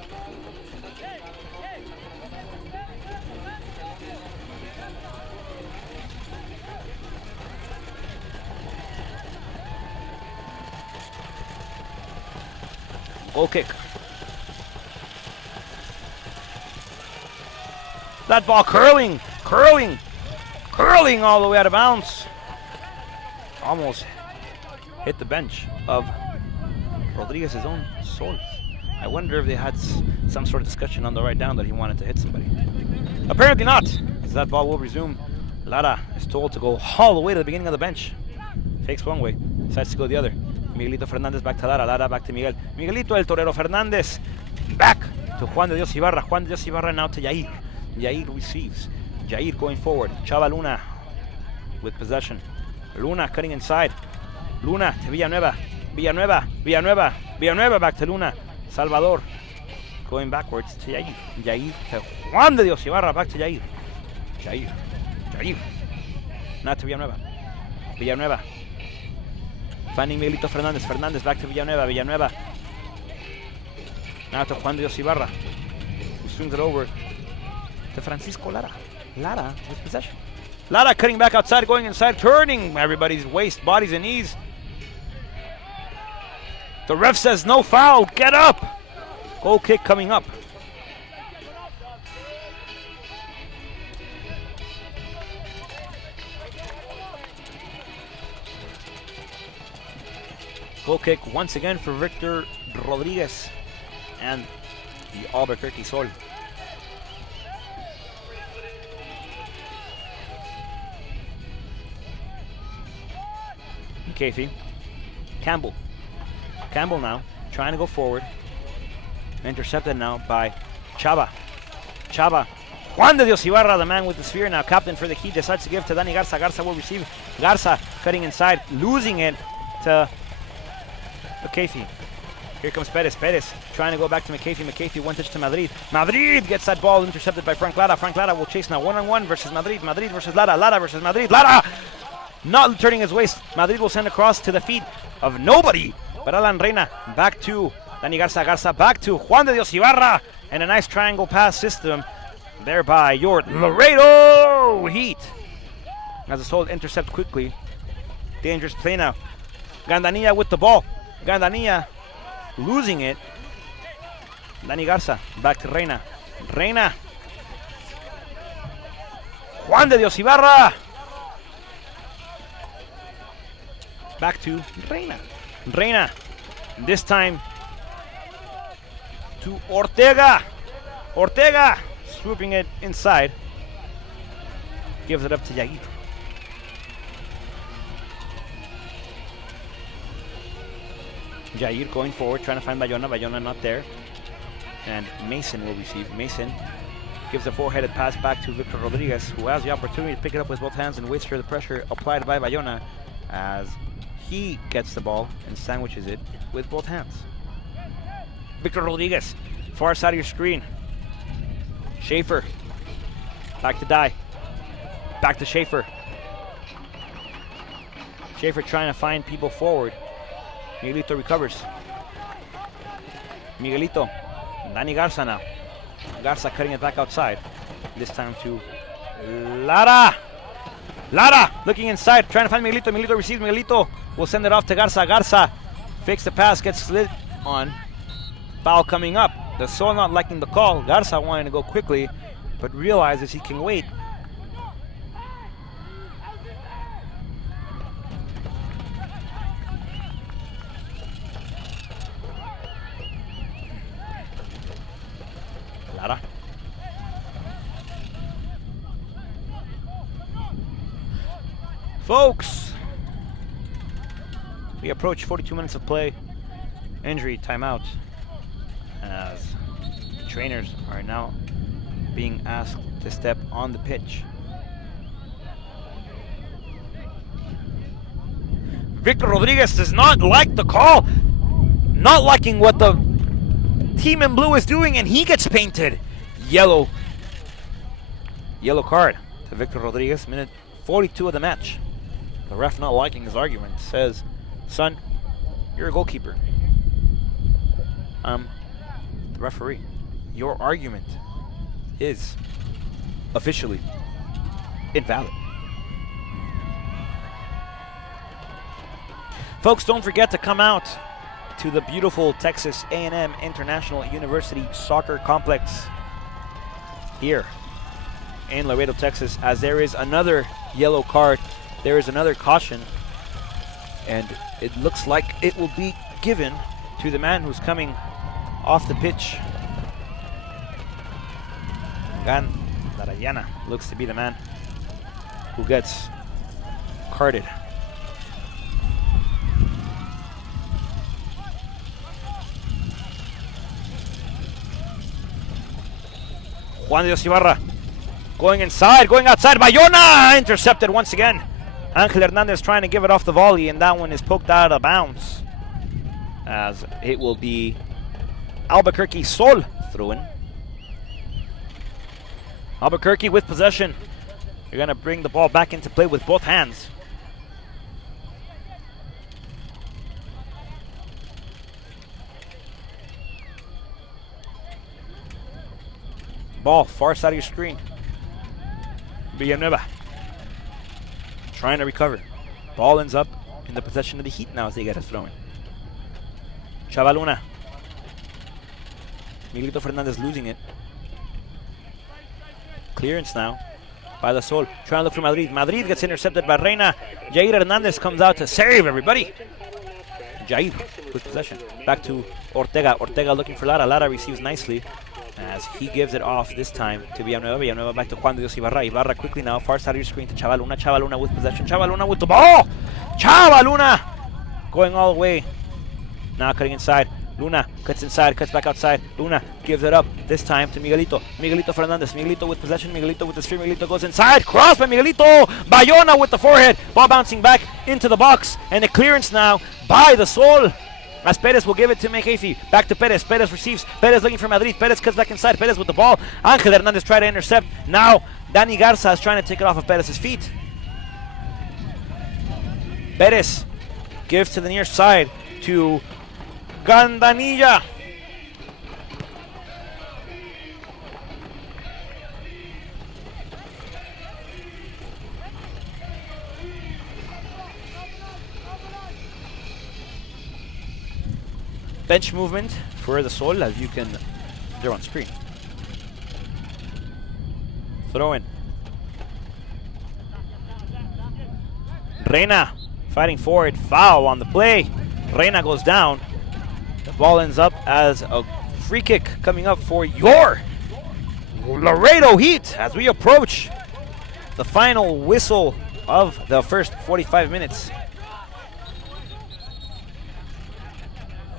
Goal kick. That ball curling all the way out of bounds. Almost hit the bench of Rodriguez's own Sol. I wonder if they had some sort of discussion on the ride down that he wanted to hit somebody. Apparently not, as that ball will resume. Lara is told to go all the way to the beginning of the bench. Fakes one way, decides to go the other. Miguelito Fernandez back to Lara, Lara back to Miguel. Miguelito El Torero Fernandez back to Juan de Dios Ibarra. Juan de Dios Ibarra now to Yair. Yair receives. Yair going forward. Chava Luna with possession. Luna cutting inside. Luna to Villanueva. Villanueva back to Luna. Salvador going backwards to Yair. Yair to Juan de Dios Ibarra, back to Yair. Yair. Not to Villanueva. Finding Miguelito Fernandez. Fernandez back to Villanueva. Now to Juan de Dios Ibarra, who swings it over to Francisco Lara. Lara with possession. Lara cutting back outside, going inside, turning everybody's waist, bodies, and knees. The ref says no foul. Get up. Goal kick coming up. Goal kick once again for Victor Rodriguez and the Albuquerque Sol. Kefi. Campbell now trying to go forward. Intercepted now by Chava. Juan de Dios Ibarra, the man with the sphere now, captain for the Heat, decides to give to Dani Garza. Garza will receive. Garza cutting inside, losing it to McAfee. Here comes Perez trying to go back to McAfee. McAfee one touch to Madrid. Madrid gets that ball intercepted by Frank Lara. Frank Lara will chase now one-on-one versus Madrid. Madrid versus Lara. Lara versus Madrid. Lara not turning his waist. Madrid will send across to the feet of nobody but Alan Reina. Back to Dani Garza. Garza back to Juan de Dios Ibarra. And a nice triangle pass system thereby your Laredo Heat. As the Sol intercept quickly. Dangerous play now. Gandanilla with the ball. Gandanilla losing it. Dani Garza back to Reina. Juan de Dios Ibarra. Back to Reina. This time to Ortega. Swooping it inside. Gives it up to Yair. Jair going forward, trying to find Bayona. Bayona not there. And Mason will receive. Mason gives a four-headed pass back to Victor Rodriguez, who has the opportunity to pick it up with both hands and waits for the pressure applied by Bayona as he gets the ball and sandwiches it with both hands. Victor Rodriguez, far side of your screen. Schaefer, back to Dye. Back to Schaefer. Schaefer trying to find people forward. Miguelito recovers. Miguelito. Dani Garza now. Garza cutting it back outside. This time to Lara. Looking inside, trying to find Miguelito. Miguelito receives. Miguelito will send it off to Garza. Garza fakes the pass, gets slid on. Foul coming up. The Sol not liking the call. Garza wanting to go quickly, but realizes he can wait. Lara. Folks, we approach 42 minutes of play. Injury timeout, as trainers are now being asked to step on the pitch. Victor Rodriguez does not like the call, not liking what the team in blue is doing, and he gets painted yellow. Yellow card to Victor Rodriguez, minute 42 of the match. The ref not liking his argument says, son, you're a goalkeeper. I'm the referee. Your argument is officially invalid. Folks, don't forget to come out to the beautiful Texas A&M International University Soccer Complex here in Laredo, Texas, as there is another yellow card. There is another caution, and it looks like it will be given to the man who's coming off the pitch. Gan Darayana looks to be the man who gets carded. Juan de Dios Ibarra going inside, going outside. Bayona intercepted once again. Angel Hernandez trying to give it off the volley, and that one is poked out of bounds, as it will be Albuquerque Sol throw-in. Albuquerque with possession. They're going to bring the ball back into play with both hands. Ball far side of your screen. Villanueva trying to recover. Ball ends up in the possession of the Heat now as they get a throw in. Chavaluna. Miguelito Fernandez losing it. Clearance now by the Sol. Trying to look for Madrid. Madrid gets intercepted by Reina. Jair Hernandez comes out to save everybody. Jair with possession. Back to Ortega. Ortega looking for Lara. Lara receives nicely as he gives it off this time to Villanueva. Villanueva back to Juan de Dios Ibarra. Ibarra quickly now, far side of your screen to Chavaluna. Chavaluna with possession. Chavaluna with the ball. Chavaluna going all the way. Now cutting inside. Luna cuts inside, cuts back outside. Luna gives it up, this time to Miguelito. Miguelito Fernandez. Miguelito with possession. Miguelito with the sphere. Miguelito goes inside. Cross by Miguelito. Bayona with the forehead. Ball bouncing back into the box. And a clearance now by the Sol, as Perez will give it to Mekefi. Back to Perez. Perez receives. Perez looking for Madrid. Perez cuts back inside. Perez with the ball. Angel Hernandez try to intercept. Now Danny Garza is trying to take it off of Perez's feet. Perez gives to the near side to Gandanilla. Bench movement for the Sol, as you can, they're on screen. Throw in. Reina fighting forward, foul on the play. Reina goes down. The ball ends up as a free kick coming up for your Laredo Heat as we approach the final whistle of the first 45 minutes.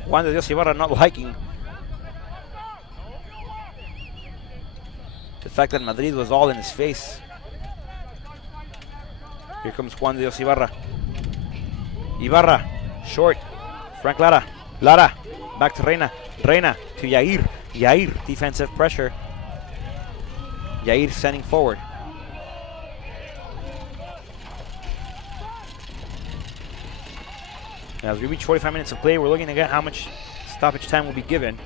Juan de Dios Ibarra not liking the fact that Madrid was all in his face. Here comes Juan de Dios Ibarra. Ibarra, short. Frank Lara. Lara, back to Reina. Reina to Yair. Yair, defensive pressure. Yair sending forward. As we reach 45 minutes of play, we're looking to get how much stoppage time will be given.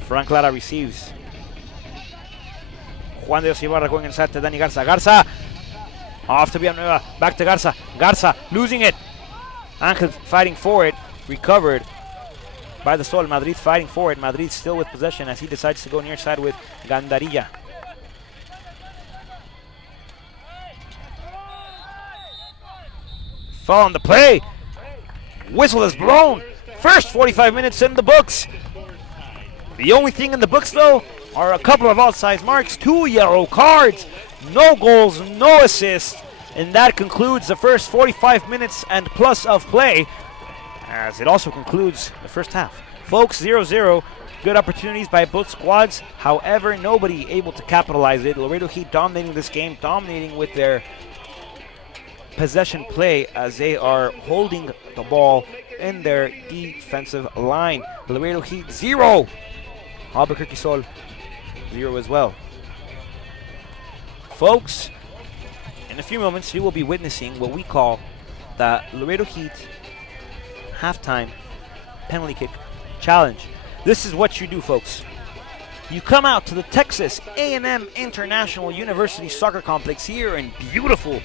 Frank Lara receives. Juan de Dios Ibarra going inside to Danny Garza. Garza off to Villanueva. Back to Garza. Garza losing it. Angel fighting forward. Recovered by the Sol. Madrid fighting forward. Madrid still with possession as he decides to go near side with Gandarilla. Foul on the play. Whistle is blown. First 45 minutes in the books. The only thing in the books, though, are a couple of outside marks, 2 yellow cards, no goals, no assists, and that concludes the first 45 minutes and plus of play, as it also concludes the first half. Folks, 0-0. Good opportunities by both squads. However, nobody able to capitalize it. Laredo Heat dominating this game, dominating with their possession play as they are holding the ball in their defensive line. Laredo Heat 0. Albuquerque Sol 0 as well. Folks, in a few moments you will be witnessing what we call the Laredo Heat halftime penalty kick challenge. This is what you do, folks. You come out to the Texas A&M International University Soccer Complex here in beautiful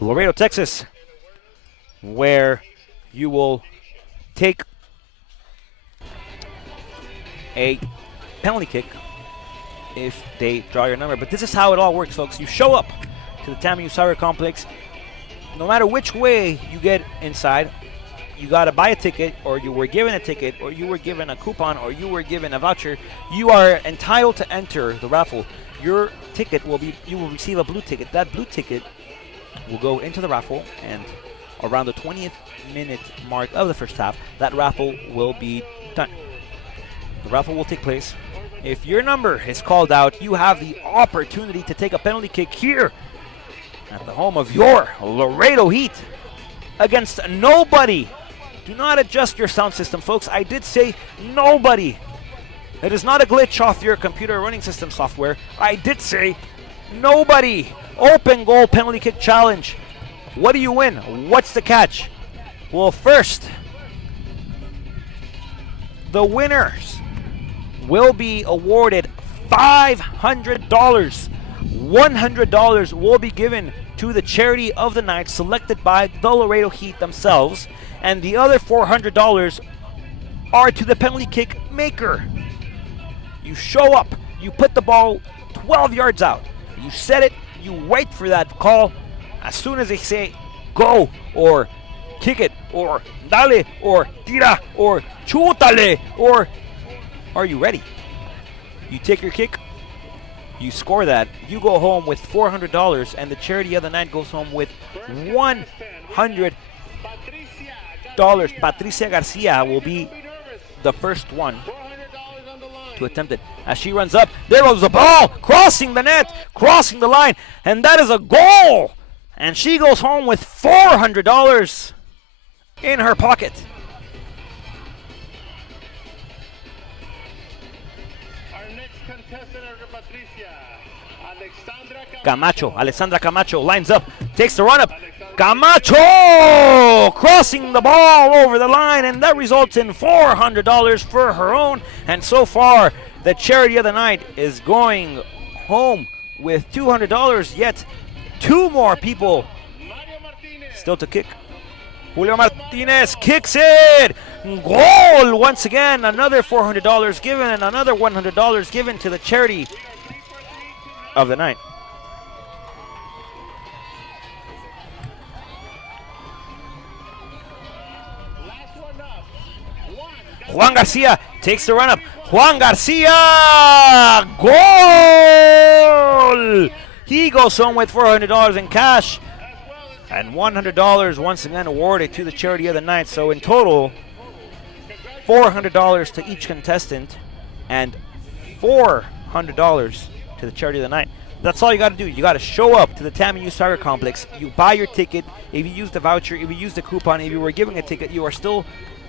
Laredo, Texas, where you will take a penalty kick if they draw your number. But this is how it all works, folks. You show up to the TAMU Soccer Complex. No matter which way you get inside, you got to buy a ticket, or you were given a ticket, or you were given a coupon, or you were given a voucher. You are entitled to enter the raffle. Your ticket will be, you will receive a blue ticket. That blue ticket will go into the raffle, and around the 20th minute mark of the first half, that raffle will be done. The raffle will take place. If your number is called out, you have the opportunity to take a penalty kick here at the home of your Laredo Heat against nobody. Do not adjust your sound system, folks. I did say nobody. It is not a glitch off your computer running system software. I did say nobody. Open goal penalty kick challenge. What do you win? What's the catch? Well, first, the winners will be awarded $500. $100 will be given to the charity of the night selected by the Laredo Heat themselves, and the other $400 are to the penalty kick maker. You show up, you put the ball 12 yards out, you set it, you wait for that call. As soon as they say go, or kick it, or dale, or tira, or chútale, or are you ready? You take your kick, you score that, you go home with $400, and the charity of the night goes home with $100. Patricia Garcia will be the first one to attempt it. As she runs up, there goes the ball, crossing the net, crossing the line, and that is a goal! And she goes home with $400 in her pocket. Our next contestant is Patricia. Alexandra Camacho lines up, takes the run up. Camacho crossing the ball over the line, and that results in $400 for her own. And so far, the charity of the night is going home with $200. Yet two more people still to kick. Julio Martinez kicks it. Goal once again. Another $400 given, and another $100 given to the charity of the night. Juan Garcia takes the run up. Juan Garcia! Goal! He goes home with $400 in cash, and $100 once again awarded to the charity of the night. So in total, $400 to each contestant and $400 to the charity of the night. That's all you got to do. You got to show up to the TAMU Soccer Complex. You buy your ticket. If you use the voucher, if you use the coupon, if you were giving a ticket, you are still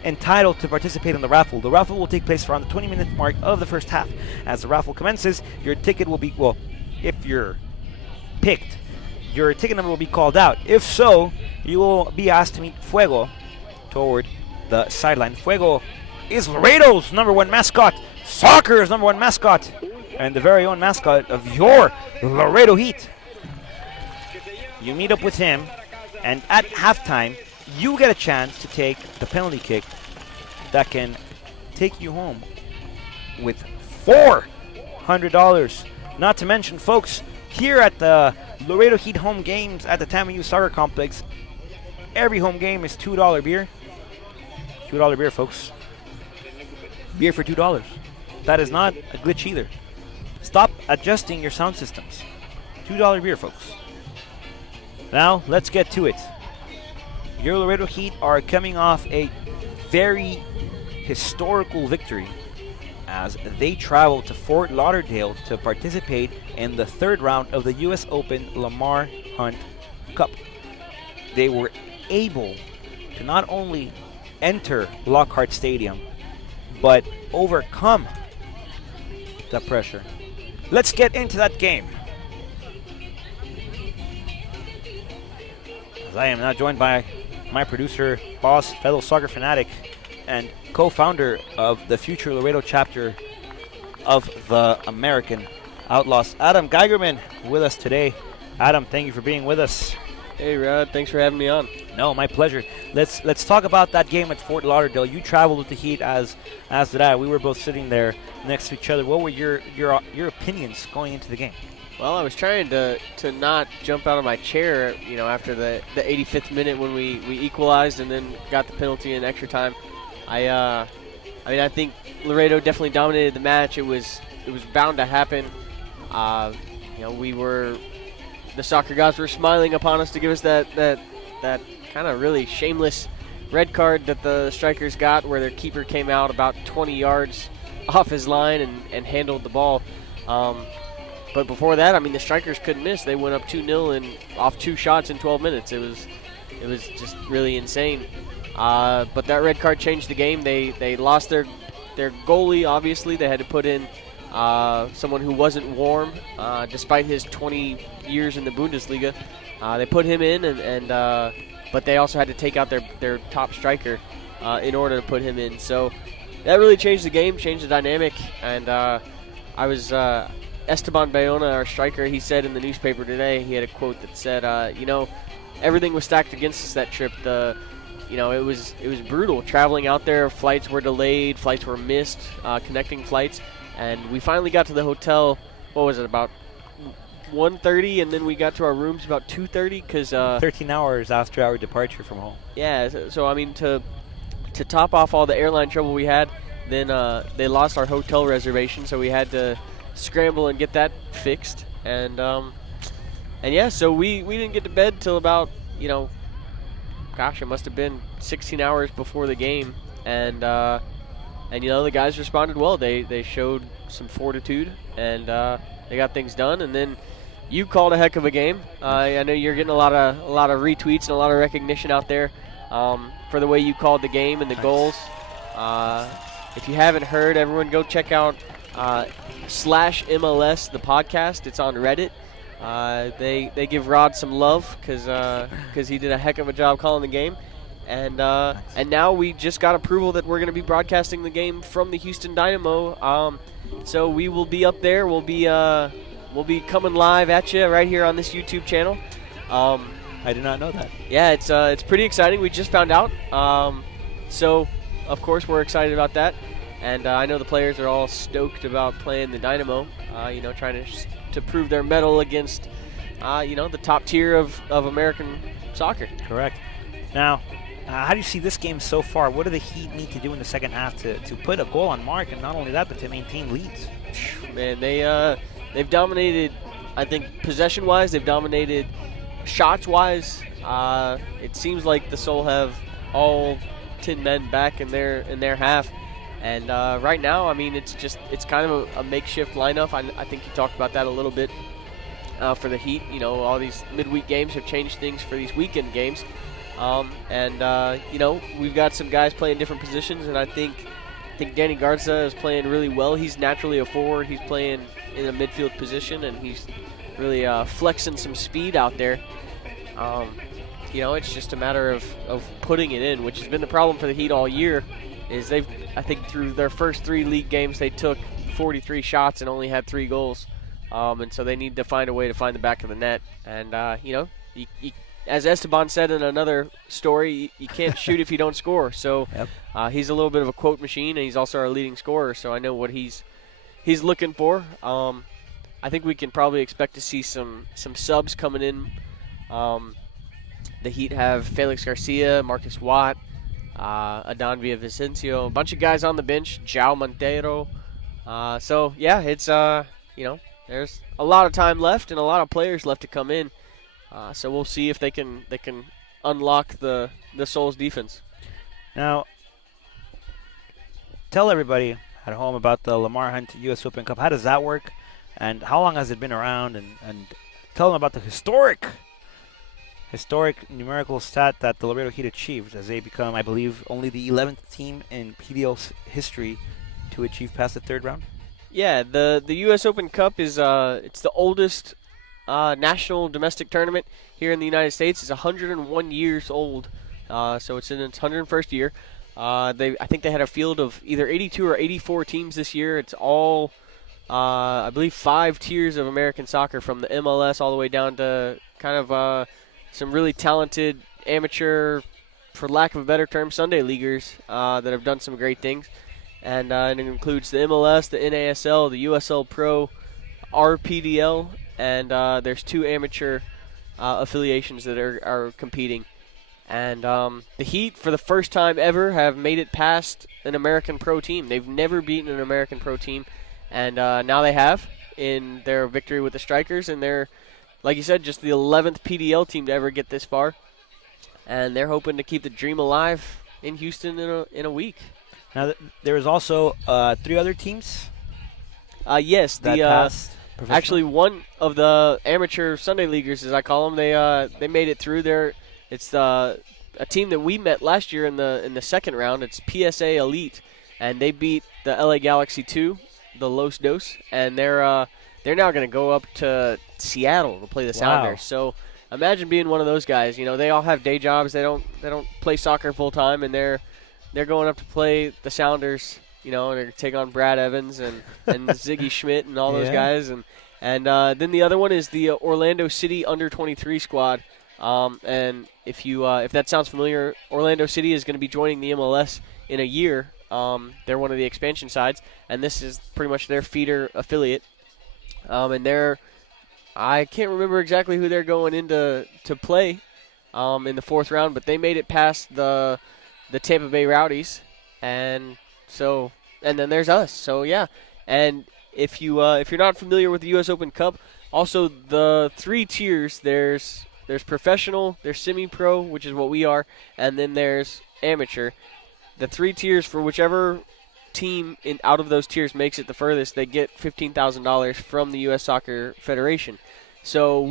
entitled to participate in the raffle. The raffle will take place around the 20-minute mark of the first half. As the raffle commences, your ticket will be, well, if you're picked, your ticket number will be called out. If so, you will be asked to meet Fuego toward the sideline. Fuego is Laredo's #1 mascot, soccer's #1 mascot, and the very own mascot of your Laredo Heat. You meet up with him, and at halftime, you get a chance to take the penalty kick that can take you home with $400. Not to mention, folks, here at the Laredo Heat home games at the TAMU Soccer Complex, every home game is $2 beer. $2 beer, folks. Beer for $2. That is not a glitch either. Stop adjusting your sound systems. $2 beer, folks. Now, let's get to it. Your Laredo Heat are coming off a very historical victory as they travel to Fort Lauderdale to participate in the third round of the U.S. Open Lamar Hunt Cup. They were able to not only enter Lockhart Stadium, but overcome the pressure. Let's get into that game. As I am now joined by my producer, boss, fellow soccer fanatic, and co-founder of the future Laredo chapter of the American Outlaws, Adam Geigerman, with us today. Adam, thank you for being with us. Hey, Rod. Thanks for having me on. No, my pleasure. Let's talk about that game at Fort Lauderdale. You traveled with the Heat, as did I. We were both sitting there next to each other. What were your opinions going into the game? Well, I was trying to not jump out of my chair, after the 85th minute when we equalized and then got the penalty in extra time. I think Laredo definitely dominated the match. It was bound to happen. The soccer gods were smiling upon us to give us that kind of really shameless red card that the strikers got, where their keeper came out about 20 yards off his line and handled the ball. But before that, the strikers couldn't miss. They went up 2-0 and off 2 shots in 12 minutes. It was just really insane. But that red card changed the game. They lost their goalie. Obviously, they had to put in someone who wasn't warm, despite his 20 years in the Bundesliga. They put him in, but they also had to take out their top striker in order to put him in. So that really changed the game, changed the dynamic. And I was Esteban Bayona, our striker. He said in the newspaper today, he had a quote that said, everything was stacked against us that trip. It was brutal traveling out there. Flights were delayed, flights were missed, connecting flights. And we finally got to the hotel, what was it, about 1:30, and then we got to our rooms about 2:30 because 13 hours after our departure from home. Yeah, so to top off all the airline trouble we had, then they lost our hotel reservation, so we had to scramble and get that fixed. And yeah, so we didn't get to bed till about, it must have been 16 hours before the game. And the guys responded well. They showed some fortitude, and they got things done. And then you called a heck of a game. I know you're getting a lot of retweets and a lot of recognition out there for the way you called the game and the goals. If you haven't heard, everyone go check out /MLS the podcast. It's on Reddit. They give Rod some love because he did a heck of a job calling the game. And now we just got approval that we're going to be broadcasting the game from the Houston Dynamo. So we will be up there. We'll be coming live at you right here on this YouTube channel. I did not know that. Yeah, it's pretty exciting. We just found out. So of course we're excited about that. And I know the players are all stoked about playing the Dynamo. Trying to prove their mettle against the top tier of American soccer. Correct. Now, how do you see this game so far? What do the Heat need to do in the second half to put a goal on mark, and not only that, but to maintain leads? Man, they've dominated. I think possession-wise, they've dominated. Shots-wise, it seems like the Sol have all 10 men back in their half, and right now, it's kind of a makeshift lineup. I think you talked about that a little bit for the Heat. All these midweek games have changed things for these weekend games. We've got some guys playing different positions, and I think Danny Garza is playing really well. He's naturally a forward. He's playing in a midfield position, and he's really flexing some speed out there. It's just a matter of putting it in, which has been the problem for the Heat all year. Is I think through their first 3 league games, they took 43 shots and only had 3 goals. And so they need to find a way to find the back of the net. And, as Esteban said in another story, you can't shoot if you don't score. So yep. He's a little bit of a quote machine, and he's also our leading scorer. So I know what he's looking for. I think we can probably expect to see some subs coming in. The Heat have Felix Garcia, Marcus Watt, Adan Villavicencio, a bunch of guys on the bench, João Monteiro. So yeah, it's there's a lot of time left and a lot of players left to come in. So we'll see if they can unlock the Sol's defense. Now, tell everybody at home about the Lamar Hunt U.S. Open Cup. How does that work, and how long has it been around? And tell them about the historic numerical stat that the Laredo Heat achieved, as they become, I believe, only the 11th team in PDL's history to achieve past the 3rd round. Yeah, the U.S. Open Cup is it's the oldest national domestic tournament here in the United States. It's 101 years old, so it's in its 101st year. I think they had a field of either 82 or 84 teams this year. It's all, I believe, 5 tiers of American soccer, from the MLS all the way down to kind of some really talented amateur, for lack of a better term, Sunday leaguers that have done some great things. And it includes the MLS, the NASL, the USL Pro, RPDL, and there's 2 amateur affiliations that are competing. And the Heat, for the first time ever, have made it past an American Pro team. They've never beaten an American Pro team, and now they have in their victory with the Strikers. And they're, like you said, just the 11th PDL team to ever get this far. And they're hoping to keep the dream alive in Houston in a week. Now, there is also 3 other teams. Yes, that passed. Actually, one of the amateur Sunday leaguers, as I call them, they made it through there. It's a team that we met last year in the second round. It's PSA Elite, and they beat the LA Galaxy 2, the Los Dos, and they're now going to go up to Seattle to play the Sounders. So imagine being one of those guys. You know, they all have day jobs. They don't play soccer full time, and they're going up to play the Sounders. You know, and they're take on Brad Evans and Ziggy Schmidt and all those guys, and then the other one is the Orlando City under-23 squad. And if that sounds familiar, Orlando City is going to be joining the MLS in a year. They're one of the expansion sides, and this is pretty much their feeder affiliate. And I can't remember exactly who they're going in to play in the 4th round, but they made it past the Tampa Bay Rowdies, and then there's us. So yeah, and if you're not familiar with the U.S. Open Cup, also the 3 tiers, there's professional, there's semi-pro, which is what we are, and then there's amateur. The 3 tiers, for whichever team out of those tiers makes it the furthest, they get $15,000 from the U.S. Soccer Federation. So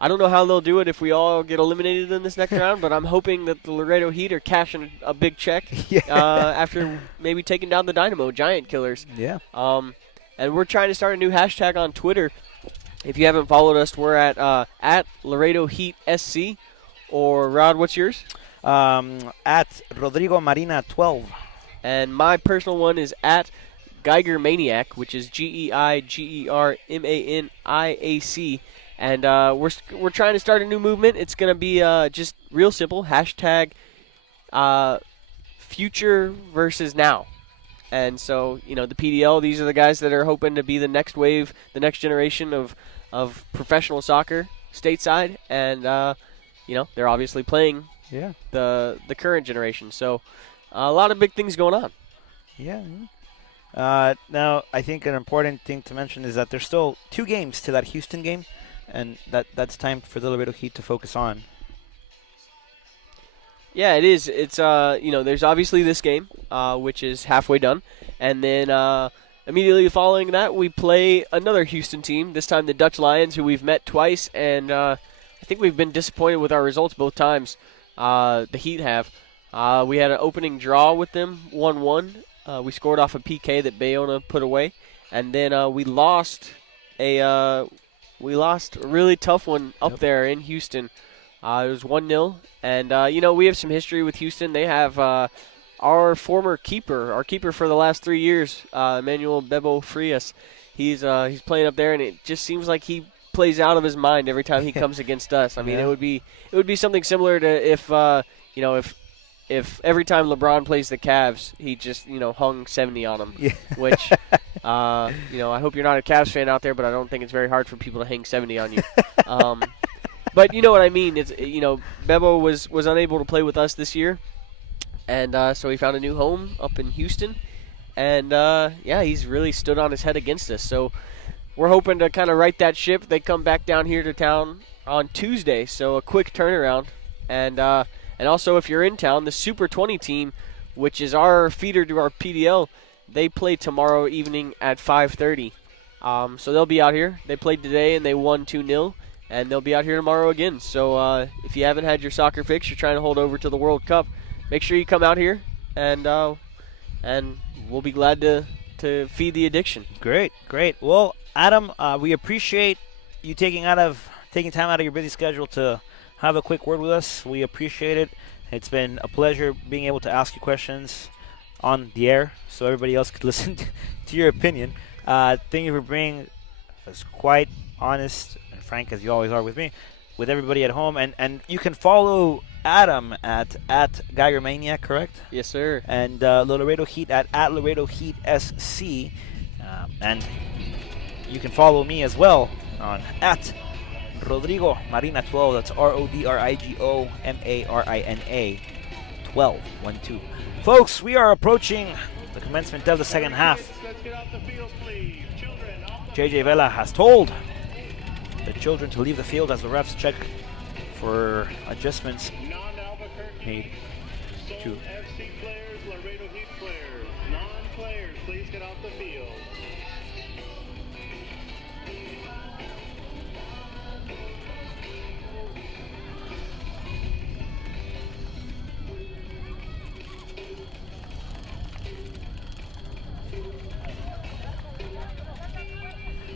I don't know how they'll do it if we all get eliminated in this next round, but I'm hoping that the Laredo Heat are cashing a big check after maybe taking down the Dynamo Giant Killers. Yeah. And we're trying to start a new hashtag on Twitter. If you haven't followed us, we're at Laredo Heat SC. Or, Rod, what's yours? At Rodrigo Marina 12. And my personal one is at Geiger Maniac, which is GeigerManiac. And we're trying to start a new movement. It's going to be just real simple, hashtag future versus now. And so, you know, the PDL, these are the guys that are hoping to be the next wave, the next generation of professional soccer stateside. And, you know, they're obviously playing the current generation. So a lot of big things going on. Yeah. Now, I think an important thing to mention is that there's still 2 games to that Houston game, and that's time for the Laredo Heat to focus on. Yeah, it is. It's there's obviously this game, which is halfway done, and then immediately following that, we play another Houston team. This time, the Dutch Lions, who we've met twice, and I think we've been disappointed with our results both times. The Heat have. We had an opening draw with them, 1-1. We scored off a PK that Bayona put away, and then we lost a really tough one up there in Houston. It was 1-0, and we have some history with Houston. They have our former keeper, for the last 3 years, Emmanuel Bebo Frias. He's playing up there, and it just seems like he plays out of his mind every time he comes against us. I mean, it would be something similar to if every time LeBron plays the Cavs, he just hung 70 on them. Yeah. Which I hope you're not a Cavs fan out there, but I don't think it's very hard for people to hang 70 on you. But you know what I mean. It's Bebo was unable to play with us this year, and so he found a new home up in Houston, and he's really stood on his head against us. So we're hoping to kind of right that ship. They come back down here to town on Tuesday, so a quick turnaround, and also if you're in town, the Super 20 team, which is our feeder to our PDL, they play tomorrow evening at 5:30. So they'll be out here. They played today and they won 2-0. And they'll be out here tomorrow again. So if you haven't had your soccer fix, you're trying to hold over to the World Cup, make sure you come out here, and we'll be glad to feed the addiction. Great. Well, Adam, we appreciate you taking time out of your busy schedule to have a quick word with us. We appreciate it. It's been a pleasure being able to ask you questions on the air so everybody else could listen to your opinion. Thank you for being as quite honest, frank as you always are with me, with everybody at home. And you can follow Adam at Geiger Mania, correct? Yes, sir. And Laredo Heat at Laredo Heat SC. And you can follow me as well on at Rodrigo Marina 12. That's RODRIGO MARINA 12. Folks, we are approaching the commencement of the second half. Let's get off the field, please. Children, off the JJ Vela has told the children to leave the field as the refs check for adjustments non-Albuquerque made to Sol FC players, Laredo Heat players. Non-players, please get off the field.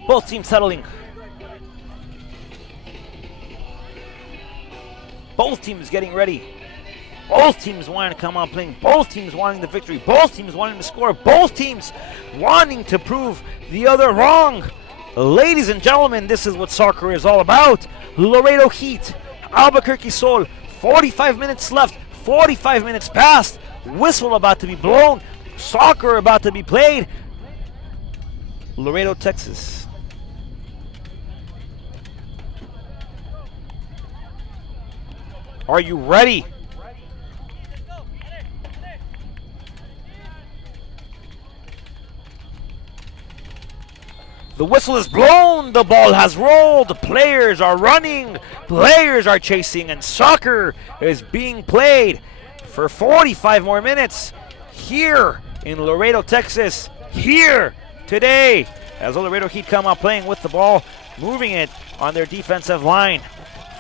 both teams settling. Both teams getting ready. Both teams wanting to come on playing. Both teams wanting the victory. Both teams wanting to score. Both teams wanting to prove the other wrong. Ladies and gentlemen, this is what soccer is all about. Laredo Heat, Albuquerque Sol. 45 minutes left. 45 minutes past. Whistle about to be blown. Soccer about to be played. Laredo, Texas. Are you ready? The whistle is blown, the ball has rolled, players are running, players are chasing, and soccer is being played for 45 more minutes here in Laredo, Texas, here today, as the Laredo Heat come out playing with the ball, moving it on their defensive line.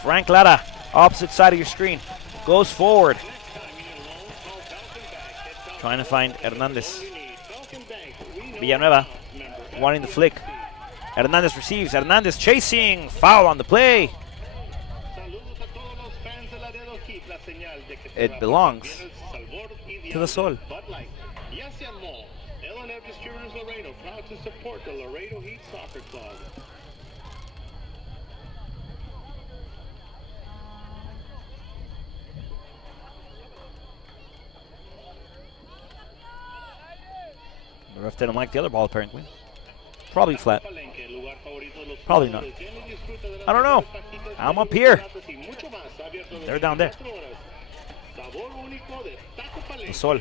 Frank Lara, opposite side of your screen, goes forward, trying to find Hernandez. Villanueva wanting the flick. Hernandez receives. Hernandez chasing. Foul on the play. It belongs to the Sol. Distributors Laredo, proud to support the Laredo Heat Soccer Club. The ref didn't like the other ball, apparently. Probably flat. Probably not. I don't know. I'm up here. They're down there. The Sol.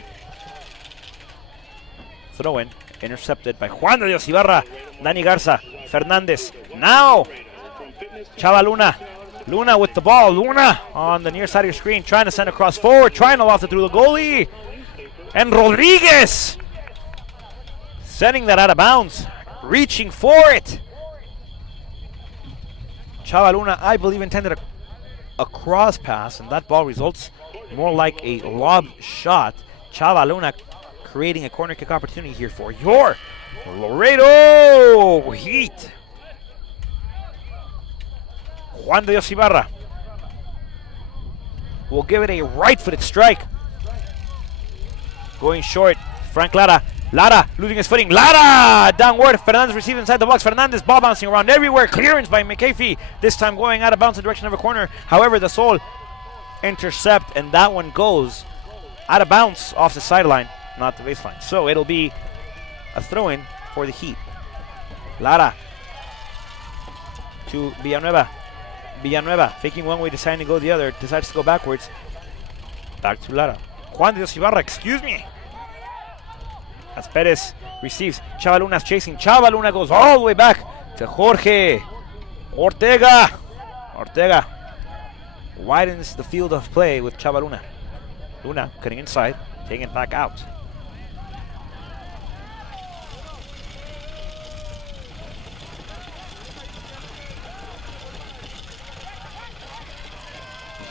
Throw in. Intercepted by Juan de Dios Ibarra. Dani Garza. Fernandez. Now. Chava Luna. Luna with the ball. Luna on the near side of your screen. Trying to send across forward. Trying to loft it through the goalie. And Rodriguez. Sending that out of bounds. Reaching for it. Chava Luna, I believe, intended a cross pass, and that ball results more like a lob shot. Chava Luna creating a corner kick opportunity here for your Laredo Heat. Juan de Dios Ibarra will give it a right-footed strike. Going short, Frank Lara. Lara losing his footing. Lara downward. Fernandez received inside the box. Fernandez ball bouncing around everywhere. Clearance by McAfee. This time going out of bounds in the direction of a corner. However, the Sol intercept, and that one goes out of bounds off the sideline, not the baseline. So it'll be a throw-in for the Heat. Lara to Villanueva. Villanueva faking one way, deciding to go the other. Decides to go backwards. Back to Lara. Juan de Dios Ibarra, excuse me. As Perez receives, Chava Luna's chasing. Chava Luna goes all the way back to Jorge Ortega. Ortega widens the field of play with Chava Luna. Luna cutting inside, taking it back out.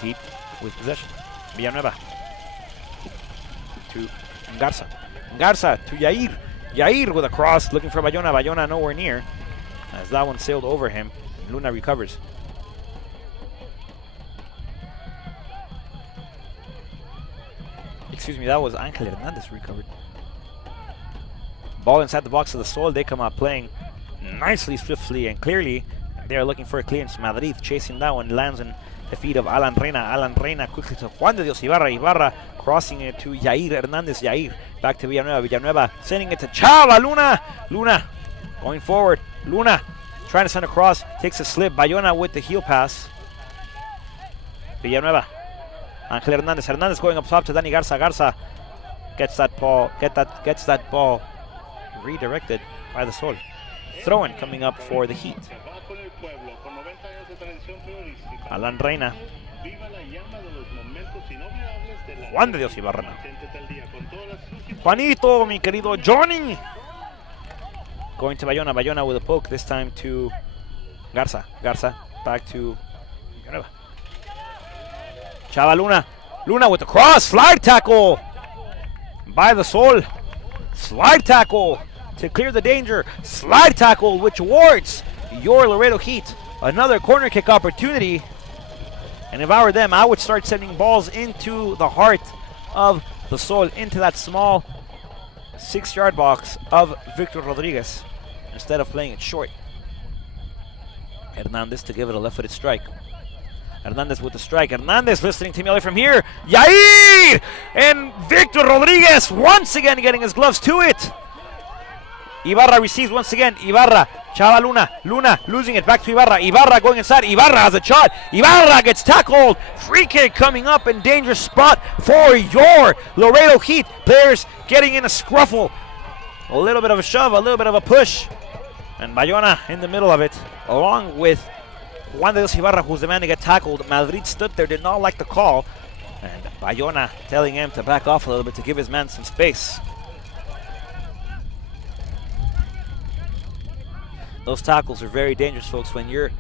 Heat with possession. Villanueva to Garza. Garza to Yair. Yair with a cross, looking for Bayona. Bayona nowhere near, as that one sailed over him. Luna recovers. Excuse me, that was Angel Hernandez recovered. Ball inside the box of the Sol. They come out playing nicely, swiftly, and clearly. They're looking for a clearance. Madrid chasing that one, lands in the feet of Alan Reina. Alan Reina quickly to Juan de Dios Ibarra. Ibarra crossing it to Yair Hernandez. Yair back to Villanueva. Villanueva sending it to Chava Luna. Luna going forward. Luna trying to send across. Takes a slip. Bayona with the heel pass. Villanueva. Angel Hernandez. Hernandez going up top to Danny Garza. Garza gets that ball. Gets that ball redirected by the Sol. Throw-in coming up for the Heat. Alan Reina. Juan de Dios Ibarra. Juanito, mi querido Johnny. Going to Bayona. Bayona with a poke, this time to Garza. Garza back to Villanueva. Chava Luna. Luna with the cross. Slide tackle by the Sol. Slide tackle to clear the danger. Slide tackle which wards your Laredo Heat another corner kick opportunity. And if I were them, I would start sending balls into the heart of the Sol, into that small 6-yard box of Victor Rodriguez, instead of playing it short. Hernandez to give it a left-footed strike. Hernandez with the strike. Hernandez listening to me from here. Yair! And Victor Rodriguez once again getting his gloves to it. Ibarra receives once again. Ibarra. Chava Luna. Luna losing it back to Ibarra. Ibarra going inside. Ibarra has a shot. Ibarra gets tackled. Free kick coming up in dangerous spot for your Laredo Heat. Players getting in a scruffle. A little bit of a shove, a little bit of a push. And Bayona in the middle of it, along with Juan de Dios Ibarra, who's the man to get tackled. Madrid stood there, did not like the call. And Bayona telling him to back off a little bit to give his man some space. Those tackles are very dangerous, folks. When you're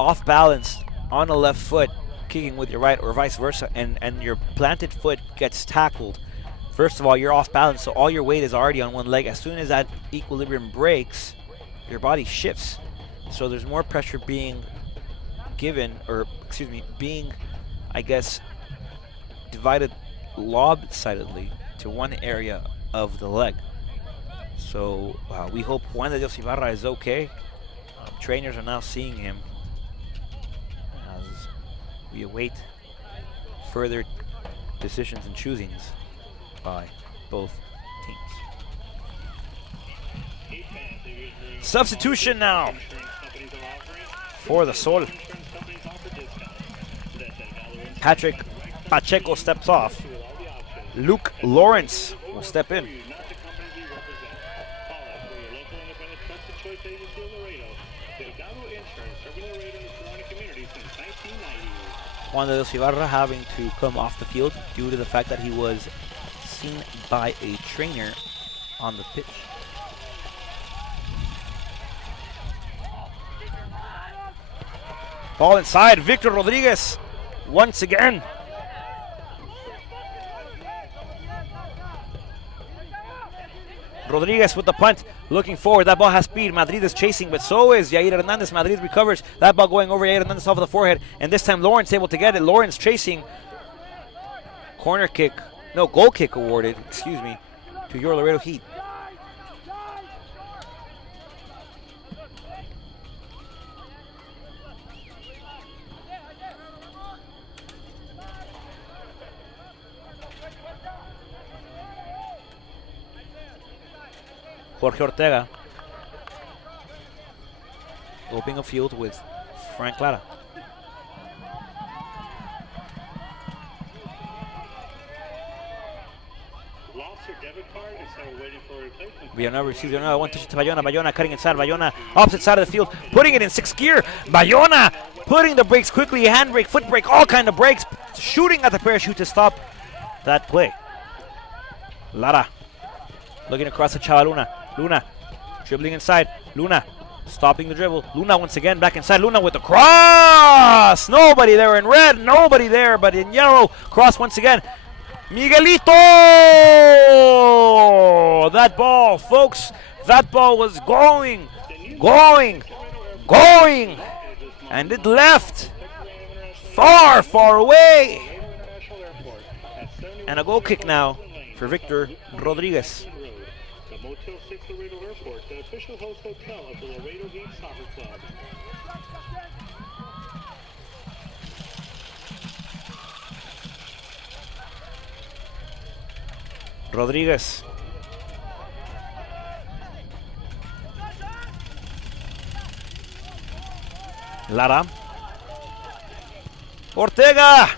off balance on the left foot, kicking with your right or vice versa, and your planted foot gets tackled, first of all, you're off balance, so all your weight is already on one leg. As soon as that equilibrium breaks, your body shifts. So there's more pressure being given, or excuse me, being, I guess, divided lopsidedly to one area of the leg. So we hope Juan de Dios Ibarra is okay. Trainers are now seeing him as we await further decisions and choosings by both teams. Substitution now for the Sol. Patrick Pacheco steps off. Luke Lawrence will step in. Juan de Dios Ibarra having to come off the field due to the fact that he was seen by a trainer on the pitch. Ball inside, Victor Rodriguez once again. Rodriguez with the punt, looking forward. That ball has speed. Madrid is chasing, but so is Yair Hernandez. Madrid recovers. That ball going over Yair Hernandez off of the forehead. And this time Lawrence able to get it. Lawrence chasing. Corner kick, no, goal kick awarded, excuse me, to your Laredo Heat. Jorge Ortega opening a field with Frank Lara. Villanueva receives Villanueva, one touch to Bayona. Bayona cutting inside. Bayona opposite side of the field, putting it in 6th gear. Bayona putting the brakes quickly, hand brake, foot brake, all kind of brakes, shooting at the parachute to stop that play. Lara looking across to Chava Luna. Luna dribbling inside. Luna stopping the dribble. Luna once again back inside. Luna with the cross. Nobody there in red. Nobody there but in yellow. Cross once again. Miguelito! That ball, folks. That ball was going. And it left far, far away. And a goal kick now for Victor Rodriguez. Motel 6 Laredo Airport, the official host hotel of the Laredo Heat Soccer Club. Rodriguez. Lara. Ortega!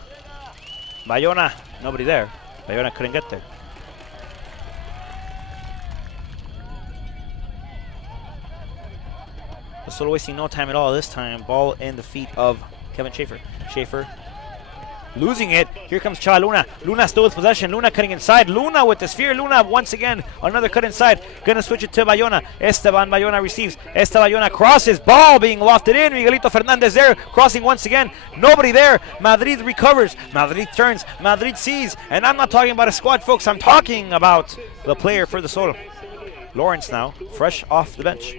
Bayona. Nobody there. Bayona couldn't get there. Solo wasting no time at all this time. Ball in the feet of Kevin Schaefer. Schaefer losing it. Here comes Cha Luna. Luna still with possession. Luna cutting inside. Luna with the sphere. Luna once again. Another cut inside. Gonna switch it to Bayona. Esteban Bayona receives. Esteban Bayona crosses. Ball being lofted in. Miguelito Fernandez there. Crossing once again. Nobody there. Madrid recovers. Madrid turns. Madrid sees. And I'm not talking about a squad, folks. I'm talking about the player for the Sol. Lawrence now. Fresh off the bench.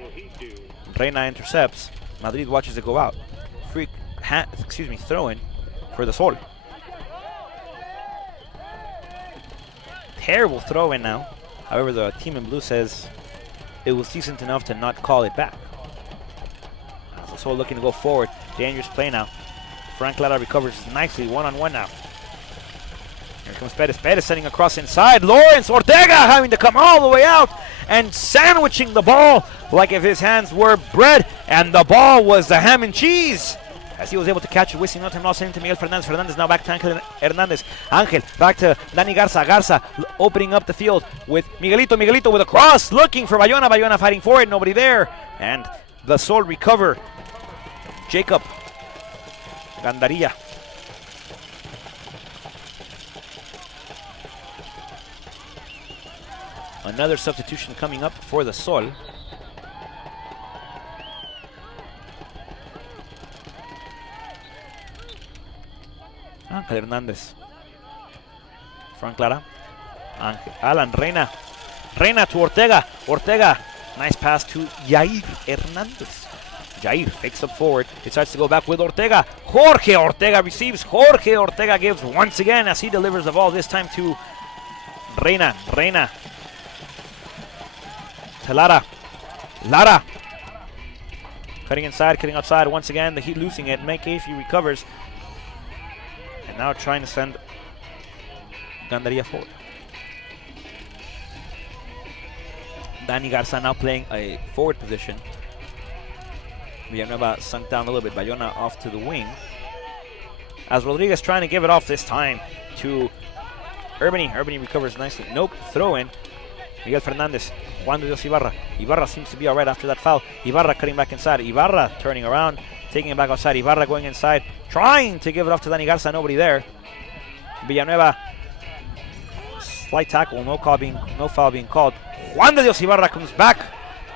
Reina intercepts. Madrid watches it go out. Throw in for the Sol. Terrible throw in now. However, the team in blue says it was decent enough to not call it back. The Sol looking to go forward. Dangerous play now. Frank Lara recovers nicely, one-on-one now. Here comes Perez. Perez sending across inside. Lawrence Ortega having to come all the way out and sandwiching the ball like if his hands were bread, and the ball was the ham and cheese. As he was able to catch it, wasting no time, lost it into Miguel Fernandez. Fernandez now back to Angel Hernandez. Angel back to Danny Garza. Garza opening up the field with Miguelito. Miguelito with a cross, looking for Bayona. Bayona fighting for it, nobody there. And the Sol recover. Jacob Gandarilla. Another substitution coming up for the Sol. Angel Hernandez. Frank Lara. Alan Reina. Reina to Ortega. Ortega. Nice pass to Jair Hernandez. Jair fakes up forward. Decides to go back with Ortega. Jorge Ortega receives. Jorge Ortega gives once again as he delivers the ball, this time to Reina. Reina. To Lara. Lara. Cutting inside, cutting outside. Once again, the Heat losing it. McAfee recovers. And now trying to send Gandarilla forward. Danny Garza now playing a forward position. Villanueva sunk down a little bit. Bayona off to the wing. As Rodriguez trying to give it off this time to Urbany. Urbany recovers nicely. Nope. Throw in. Miguel Fernandez. Juan de Dios Ibarra. Ibarra seems to be all right after that foul. Ibarra cutting back inside. Ibarra turning around. Taking it back outside. Ibarra going inside. Trying to give it off to Danny Garza. Nobody there. Villanueva. Slight tackle. No foul being called. Juan de Dios Ibarra comes back.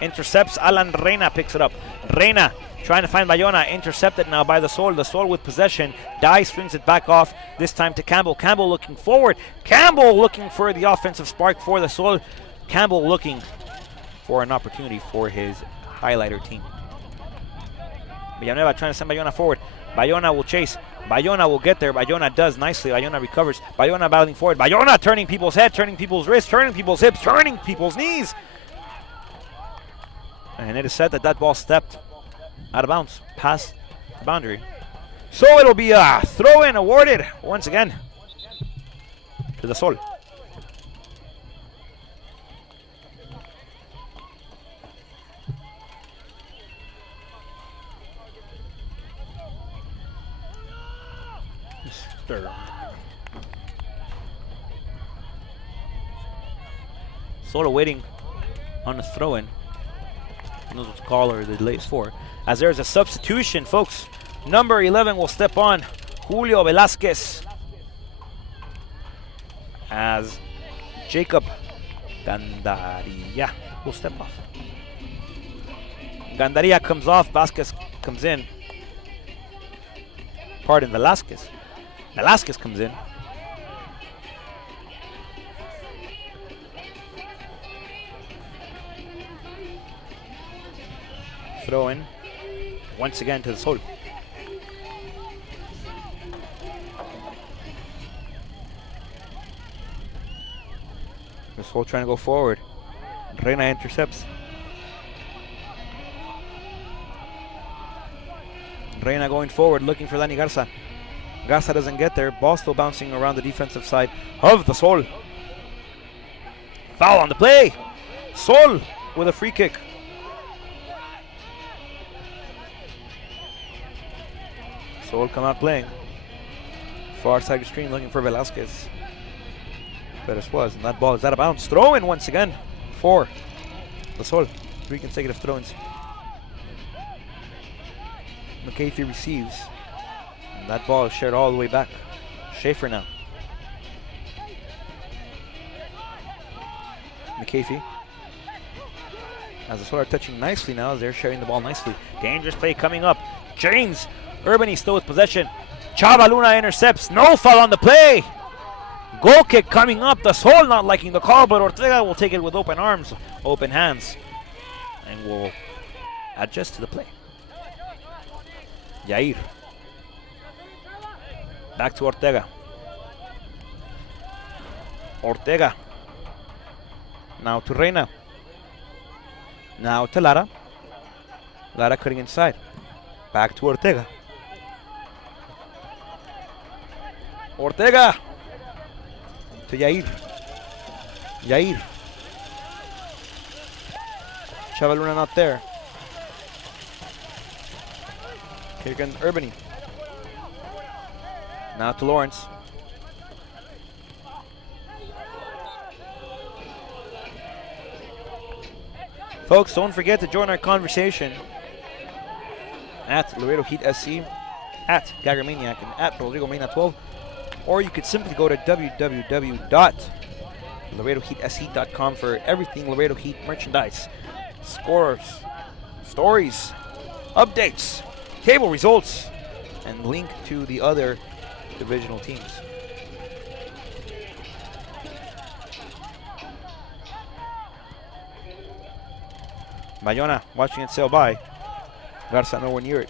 Intercepts. Alan Reina picks it up. Reina trying to find Bayona. Intercepted now by the Sol. The Sol with possession. Dye swings it back off. This time to Campbell. Campbell looking forward. Campbell looking for the offensive spark for the Sol. Campbell looking for an opportunity for his highlighter team. Villanueva trying to send Bayona forward. Bayona will chase. Bayona will get there. Bayona does nicely. Bayona recovers. Bayona battling forward. Bayona turning people's head, turning people's wrists, turning people's hips, turning people's knees. And it is said that that ball stepped out of bounds, past the boundary. So it'll be a throw-in awarded once again to the Sol. Sort of waiting on the throw-in. Knows what to call or the delay is for. As there's a substitution, folks. Number 11 will step on. Julio Velasquez. As Jacob Gandarilla will step off. Gandarilla comes off. Vasquez comes in. Pardon, Velasquez. Velasquez comes in. Throw in once again to the Sol. The Sol trying to go forward. Reina intercepts. Reina going forward, looking for Dani Garza. Garza doesn't get there. Ball still bouncing around the defensive side of the Sol. Foul on the play. Sol with a free kick. Sol come out playing. Far side of the screen looking for Velasquez. Perez was, and that ball is out of bounds. Throw in once again for the Sol. 3 consecutive throw-ins. McAfee receives. And that ball is shared all the way back. Schaefer now. McAfee. As the Sol are touching nicely now, as they're sharing the ball nicely. Dangerous play coming up. James Urbany still with possession. Chava Luna intercepts. No foul on the play. Goal kick coming up. The Sol not liking the call, but Ortega will take it with open arms, open hands, and will adjust to the play. Yair. Back to Ortega. Ortega. Now to Reina. Now to Lara. Lara cutting inside. Back to Ortega. Ortega. To Yair. Yair. Chavaluna not there. Here comes Urbany. Now to Lawrence. Folks, don't forget to join our conversation at Laredo Heat SC, at Gagamaniac, and at Rodrigo Mena 12. Or you could simply go to www.laredoheatsc.com for everything Laredo Heat merchandise, scores, stories, updates, table results, and link to the other divisional teams. Bayona watching it sail by. Garza nowhere near it.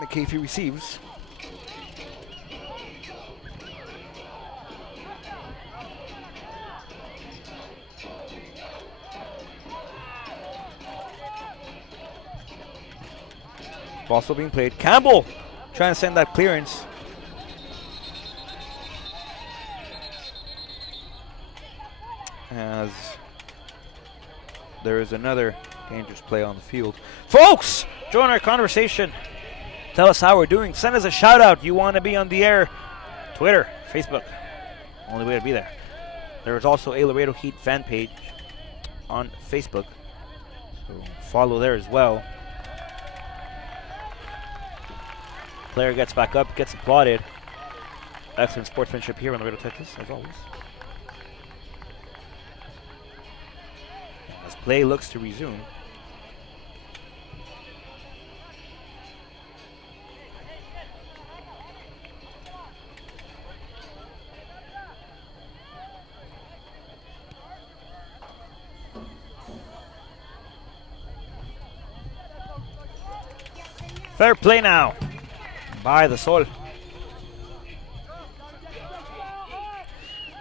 McAfee receives. Ball still being played. Campbell trying to send that clearance. As there is another dangerous play on the field. Folks, join our conversation. Tell us how we're doing. Send us a shout out. You want to be on the air. Twitter, Facebook. Only way to be there. There is also a Laredo Heat fan page on Facebook. So follow there as well. Player gets back up, gets applauded. Excellent sportsmanship here in Laredo, Texas, as always. As play looks to resume. Fair play now by the Sol.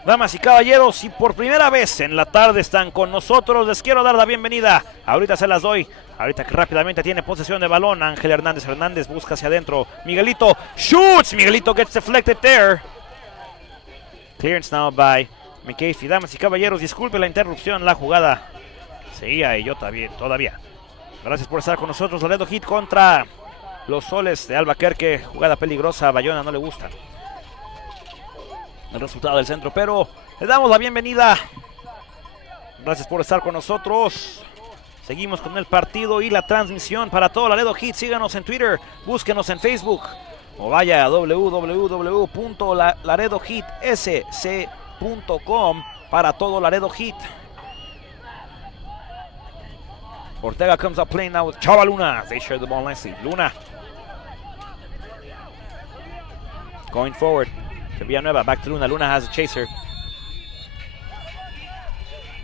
Damas y caballeros, si por primera vez en la tarde están con nosotros, les quiero dar la bienvenida. Ahorita se las doy. Ahorita que rápidamente tiene posesión de balón. Ángel Hernández busca hacia adentro. Miguelito shoots. Miguelito gets deflected there. Clearance now by McAfee. Damas y caballeros, disculpe la interrupción. La jugada seguía y yo todavía. Gracias por estar con nosotros. Laredo Heat contra los Soles de Albuquerque. Jugada peligrosa. A Bayona no le gusta el resultado del centro, pero le damos la bienvenida. Gracias por estar con nosotros. Seguimos con el partido y la transmisión para todo Laredo Heat. Síganos en Twitter, búsquenos en Facebook o vaya a www.laredoheatsc.com para todo Laredo Heat. Ortega comes up playing now with Chava Luna. They share the ball nicely. Luna going forward to Villanueva. Back to Luna. Luna has a chaser.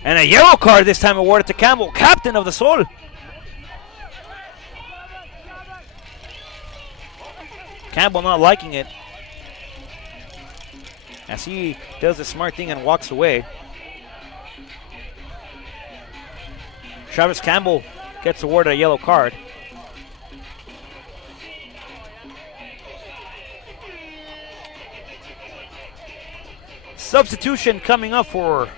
And a yellow card this time awarded to Campbell, captain of the Sol. Campbell not liking it, as he does the smart thing and walks away. Travis Campbell gets awarded a yellow card. Substitution coming up for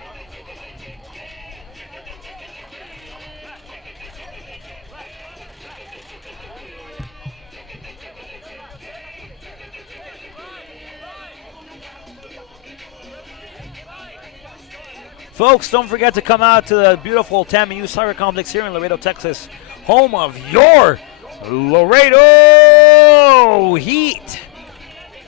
folks, don't forget to come out to the beautiful TAMU Soccer Complex here in Laredo, Texas, home of your Laredo Heat,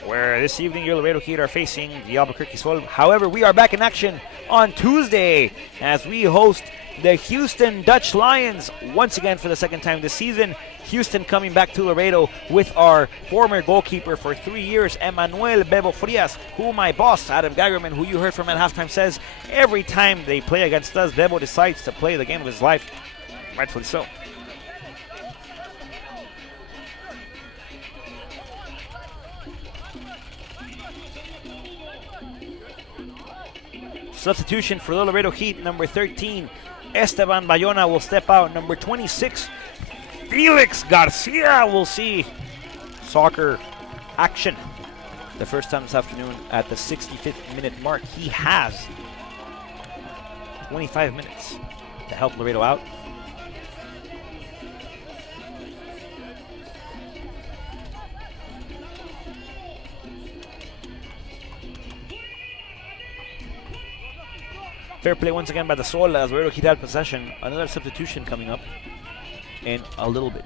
where this evening your Laredo Heat are facing the Albuquerque Sol. However, we are back in action on Tuesday as we host the Houston Dutch Lions once again for the second time this season. Houston coming back to Laredo with our former goalkeeper for 3 years, Emmanuel Bebo Frias, who my boss, Adam Gagerman, who you heard from at halftime, says every time they play against us, Bebo decides to play the game of his life. Rightfully so. Substitution for the Laredo Heat, number 13, Esteban Bayona will step out. Number 26, Felix Garcia will see soccer action the first time this afternoon at the 65th minute mark. He has 25 minutes to help Laredo out. Fair play once again by the Sol as Laredo Heat had possession. Another substitution coming up in a little bit.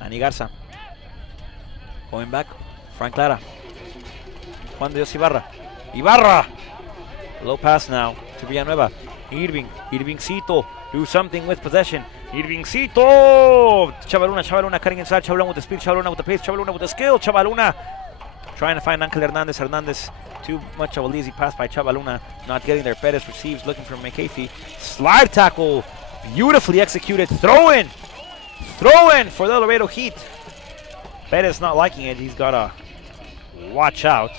Ani Garza going back. Frank Lara. Juan de Dios Ibarra. Ibarra! Low pass now to Villanueva. Irvingcito do something with possession. Irvingcito! Chavaluna cutting inside. Chavaluna with the speed. Chavaluna with the pace. Chavaluna with the skill. Chavaluna trying to find Angel Hernandez. Hernandez, too much of a lazy pass by Chavaluna. Not getting there. Perez receives, looking for McAfee. Slide tackle. Beautifully executed. Throw in for the Laredo Heat. Perez not liking it. He's got to watch out.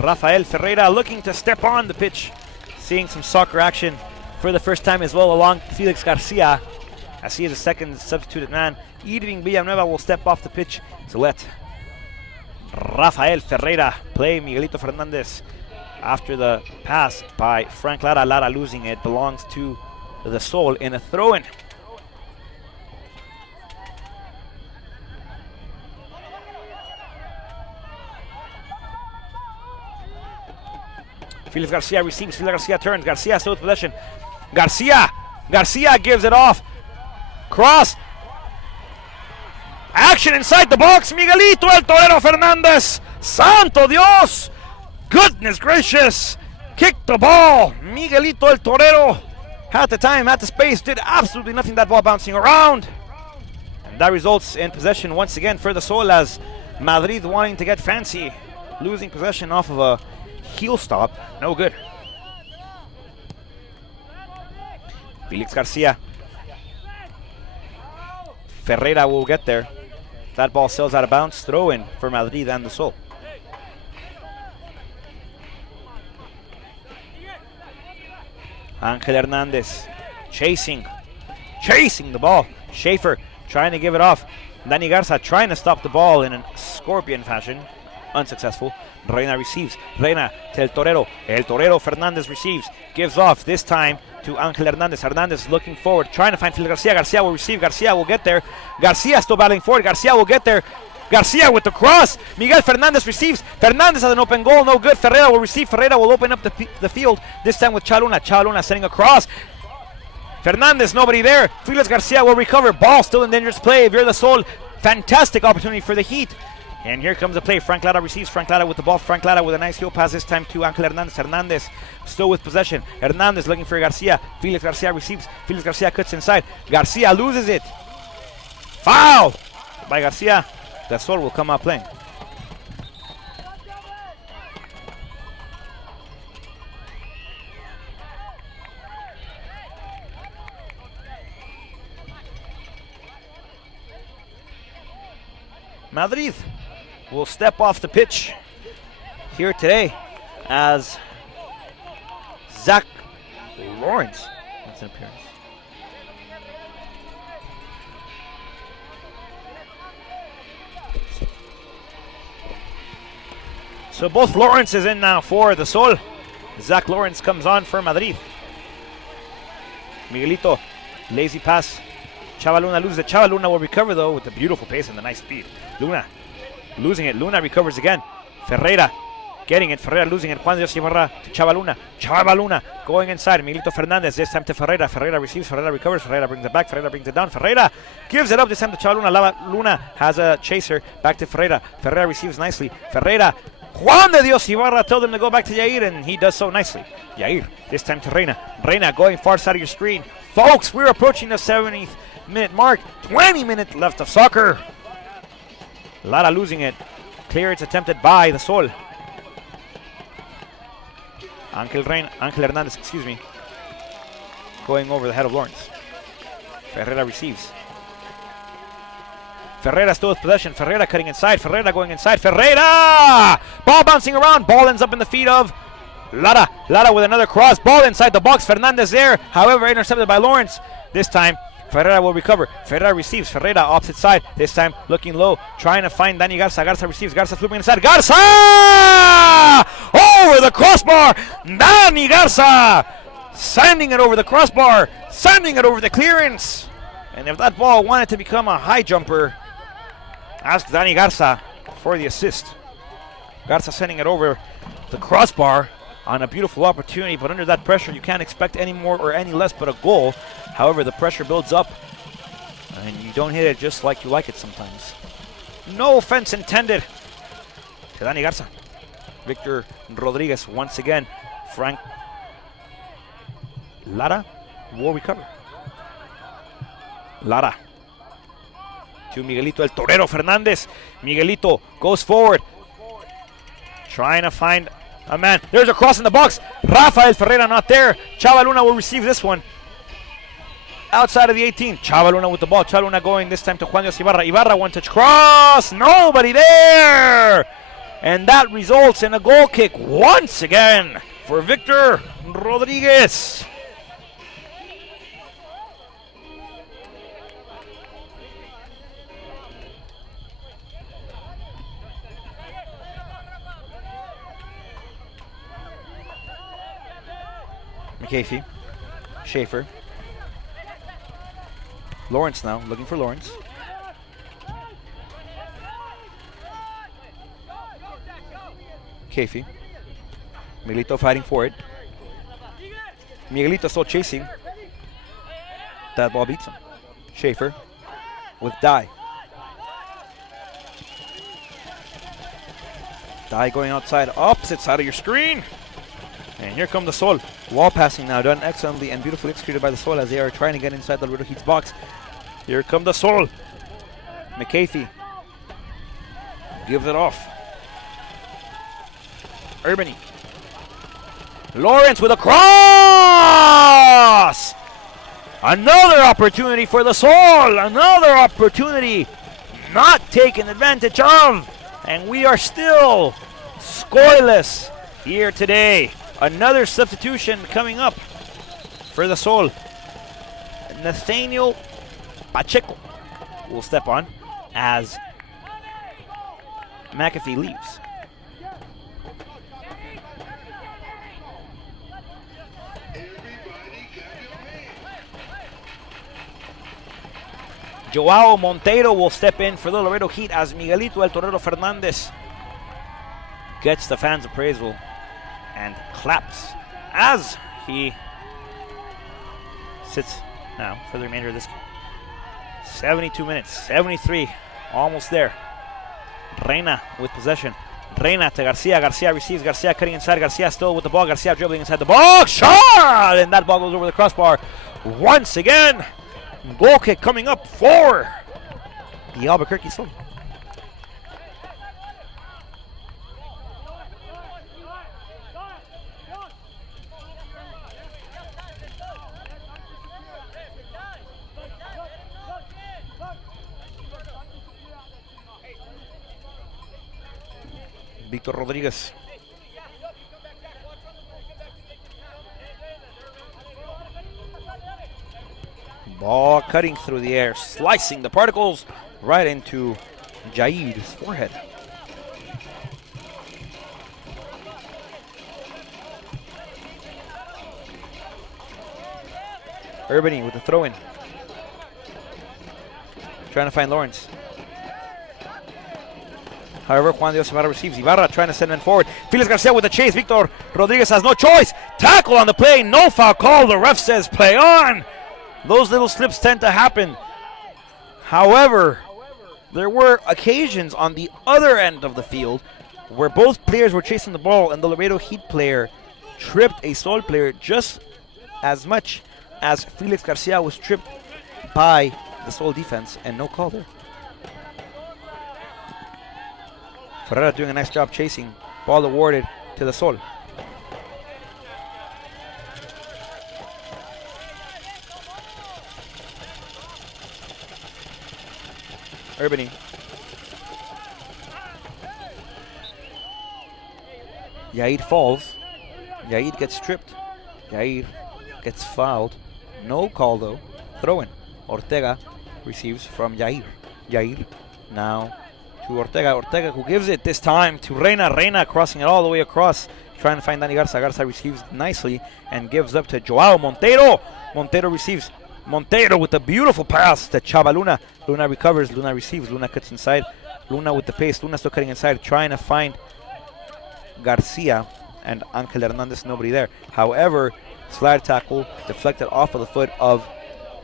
Rafael Ferreira looking to step on the pitch. Seeing some soccer action for the first time as well along Felix Garcia, as he is a second substituted man. Irving Villanueva will step off the pitch to let Rafael Ferreira play Miguelito Fernandez. After the pass by Frank Lara, Lara losing it, belongs to the Sol in a throw-in. Felix Garcia receives, Felix Garcia turns, Garcia still with possession. Garcia gives it off. Cross. Action inside the box. Miguelito El Torero Fernandez. Santo Dios. Goodness gracious. Kicked the ball. Miguelito El Torero had the time, had the space, did absolutely nothing. That ball bouncing around. And that results in possession once again for the Sol as Madrid wanting to get fancy. Losing possession off of a heel stop. No good. Felix Garcia. Ferreira will get there. That ball sails out of bounds. Throw in for Madrid and the Sol. Angel Hernandez chasing the ball. Schaefer trying to give it off. Dani Garza trying to stop the ball in a scorpion fashion. Unsuccessful. Reina receives. Reina to El Torero. El Torero Fernandez receives. Gives off this time to Angel Hernandez. Hernandez looking forward, trying to find Felix Garcia. Garcia will receive. Garcia will get there. Garcia still battling forward. Garcia will get there. Garcia with the cross. Miguel Fernandez receives. Fernandez has an open goal. No good. Ferreira will receive. Ferreira will open up the field. This time with Chaluna. Chaluna sending across. Fernandez, nobody there. Felix Garcia will recover. Ball still in dangerous play. If you're the Sol, fantastic opportunity for the Heat. And here comes the play. Frank Lara receives. Frank Lara with the ball. Frank Lara with a nice heel pass this time to Angel Hernandez. Hernandez still with possession. Hernandez looking for Garcia. Felix Garcia receives. Felix Garcia cuts inside. Garcia loses it. Foul by Garcia. The Sol will come out playing. Madrid will step off the pitch here today as Zach Lawrence. That's an appearance. So both Lawrence is in now for the Sol. Zach Lawrence comes on for Madrid. Miguelito, lazy pass. Chava Luna loses it. Chava Luna will recover though with the beautiful pace and the nice speed. Luna losing it. Luna recovers again. Ferreira getting it. Ferreira losing it. Juan Dios Ibarra to Chava Luna. Chava Luna going inside. Miguelito Fernandez this time to Ferreira. Ferreira receives. Ferreira recovers. Ferreira brings it back. Ferreira brings it down. Ferreira gives it up this time to Chava Luna. Luna has a chaser. Back to Ferreira. Ferreira receives nicely. Ferreira. Juan de Dios Ibarra told him to go back to Yair, and he does so nicely. Yair, this time to Reina. Reina going far side of your screen. Folks, we're approaching the 70th minute mark. 20 minutes left of soccer. Lara losing it. Clearance attempted by the Sol. Angel Hernandez, excuse me. Going over the head of Lawrence. Ferreira receives. Ferreira still with possession. Ferreira cutting inside. Ferreira going inside. Ferreira! Ball bouncing around. Ball ends up in the feet of Lara. Lara with another cross. Ball inside the box. Fernandez there. However, intercepted by Lawrence. This time, Ferreira will recover. Ferreira receives. Ferreira opposite side. This time, looking low. Trying to find Dani Garza. Garza receives. Garza looping inside. Garza! Over the crossbar. Dani Garza! Sending it over the crossbar. Sending it over the clearance. And if that ball wanted to become a high jumper, ask Dani Garza for the assist. Garza sending it over the crossbar on a beautiful opportunity, but under that pressure, you can't expect any more or any less but a goal. However, the pressure builds up, and you don't hit it just like you like it sometimes. No offense intended to Dani Garza. Victor Rodriguez once again. Frank Lara will recover. Lara to Miguelito El Torero Fernandez. Miguelito goes forward, trying to find a man. There's a cross in the box. Rafael Ferreira not there. Chava Luna will receive this one. Outside of the 18. Chava Luna with the ball. Chava Luna going this time to Juan Dios Ibarra. Ibarra one touch cross. Nobody there. And that results in a goal kick once again for Victor Rodriguez. McAfee, Schaefer, Lawrence now, looking for Lawrence. McAfee, Miguelito fighting for it. Miguelito still chasing. That ball beats him. Schaefer with Dye. Dye going outside, opposite side of your screen. And here come the Sol. Wall passing now, done excellently and beautifully executed by the Sol as they are trying to get inside the Laredo Heat's box. Here come the Sol. McAfee gives it off. Urbany. Lawrence with a cross! Another opportunity for the Sol. Another opportunity not taken advantage of. And we are still scoreless here today. Another substitution coming up for the Sol. Nathaniel Pacheco will step on as McAfee leaves. Joao Monteiro will step in for the Laredo Heat as Miguelito El Torero Fernandez gets the fans' appraisal and claps as he sits now for the remainder of this game. 72 minutes, 73, almost there. Reina with possession. Reina to Garcia. Garcia receives. Garcia cutting inside. Garcia still with the ball. Garcia dribbling inside the box. Shot! And that ball goes over the crossbar once again. Goal kick coming up for the Albuquerque Sol. Victor Rodriguez. Ball cutting through the air, slicing the particles right into Jair's forehead. Urbany with the throw-in. Trying to find Lawrence. However, Juan Dios Ibarra receives. Ibarra trying to send him forward. Felix Garcia with the chase. Victor Rodriguez has no choice. Tackle on the play. No foul call. The ref says play on. Those little slips tend to happen. However, there were occasions on the other end of the field where both players were chasing the ball and the Laredo Heat player tripped a Sol player just as much as Felix Garcia was tripped by the Sol defense, and no call there. Ferreira doing a nice job chasing. Ball awarded to the Sol. Urbany. Yair falls. Yair gets tripped. Yair gets fouled. No call though. Throw in. Ortega receives from Yair. Yair now to Ortega. Ortega who gives it this time to Reina. Reina crossing it all the way across. Trying to find Dani Garza. Garza receives nicely and gives up to Joao Montero. Montero receives. Montero with a beautiful pass to Chava Luna. Luna recovers. Luna receives. Luna cuts inside. Luna with the pace. Luna still cutting inside. Trying to find Garcia and Angel Hernandez. Nobody there. However, slide tackle deflected off of the foot of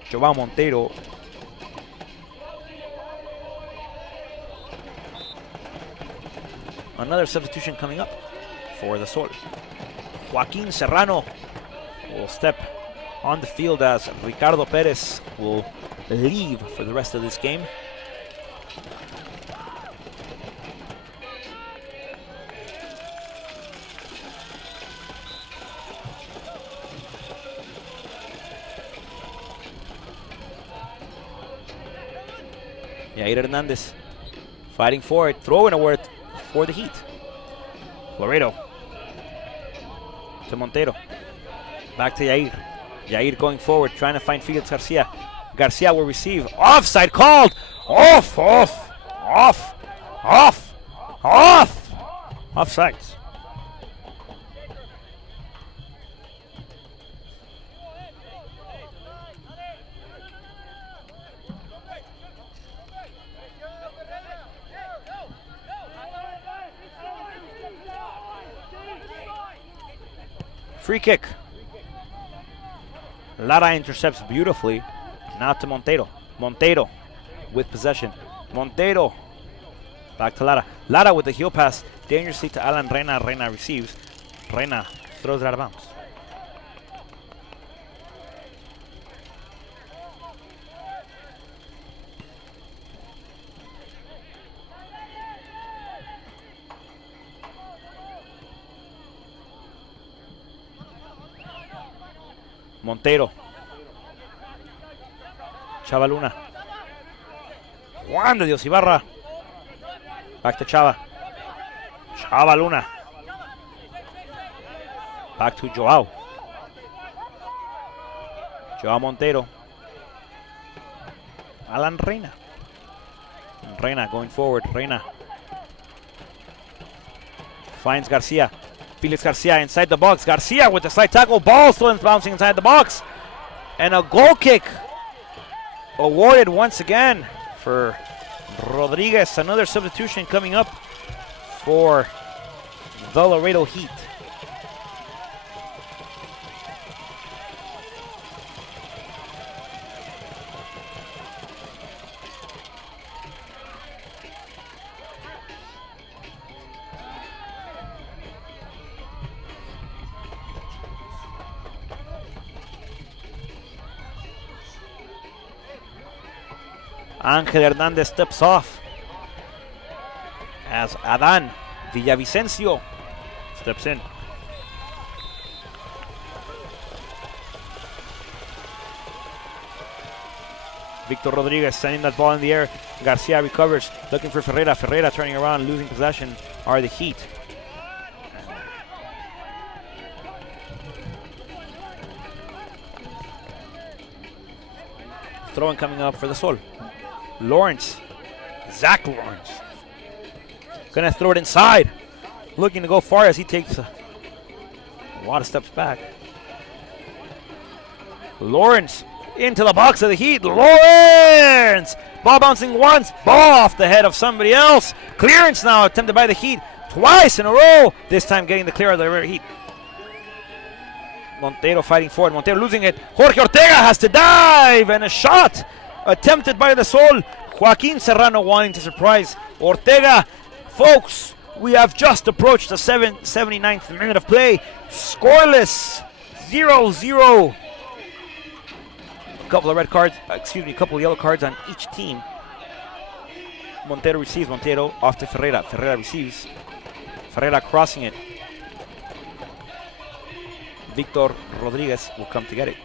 Joao Montero. Another substitution coming up for the Sol. Joaquin Serrano will step on the field as Ricardo Perez will leave for the rest of this game. Yair Hernandez fighting for it, throwing a word for the Heat. Laredo to Montero. Back to Yair. Yair going forward, trying to find Felix Garcia. Garcia will receive. Offside called. Off. Offsides. Free kick. Lara intercepts beautifully. Now to Montero. Montero with possession. Montero. Back to Lara. Lara with the heel pass. Dangerously to Alan Reina. Reina receives. Reina throws it out of bounds. Montero. Chava Luna. Juan de Dios Ibarra. Back to Chava. Chava Luna. Back to Joao. Joao Montero. Alan Reina. Reina going forward. Reina finds Garcia. Felix Garcia inside the box. Garcia with the side tackle. Ball still bouncing inside the box. And a goal kick awarded once again for Rodriguez. Another substitution coming up for the Laredo Heat. Angel Hernandez steps off as Adan Villavicencio steps in. Victor Rodriguez sending that ball in the air. Garcia recovers, looking for Ferreira. Ferreira turning around, losing possession are the Heat. Throwing coming up for the Sol. Lawrence. Zach Lawrence. Gonna throw it inside. Looking to go far as he takes a lot of steps back. Lawrence into the box of the Heat. Lawrence! Ball bouncing once. Ball off the head of somebody else. Clearance now attempted by the Heat. Twice in a row. This time getting the clear of the Laredo Heat. Montero fighting forward. Montero losing it. Jorge Ortega has to dive. And a shot attempted by the Sol. Joaquin Serrano wanting to surprise Ortega. Folks, we have just approached the 79th minute of play. Scoreless. 0-0. Couple of red cards, couple of yellow cards on each team. Montero receives. Montero off to Ferreira. Ferreira receives. Ferreira crossing it. Victor Rodriguez will come to get it.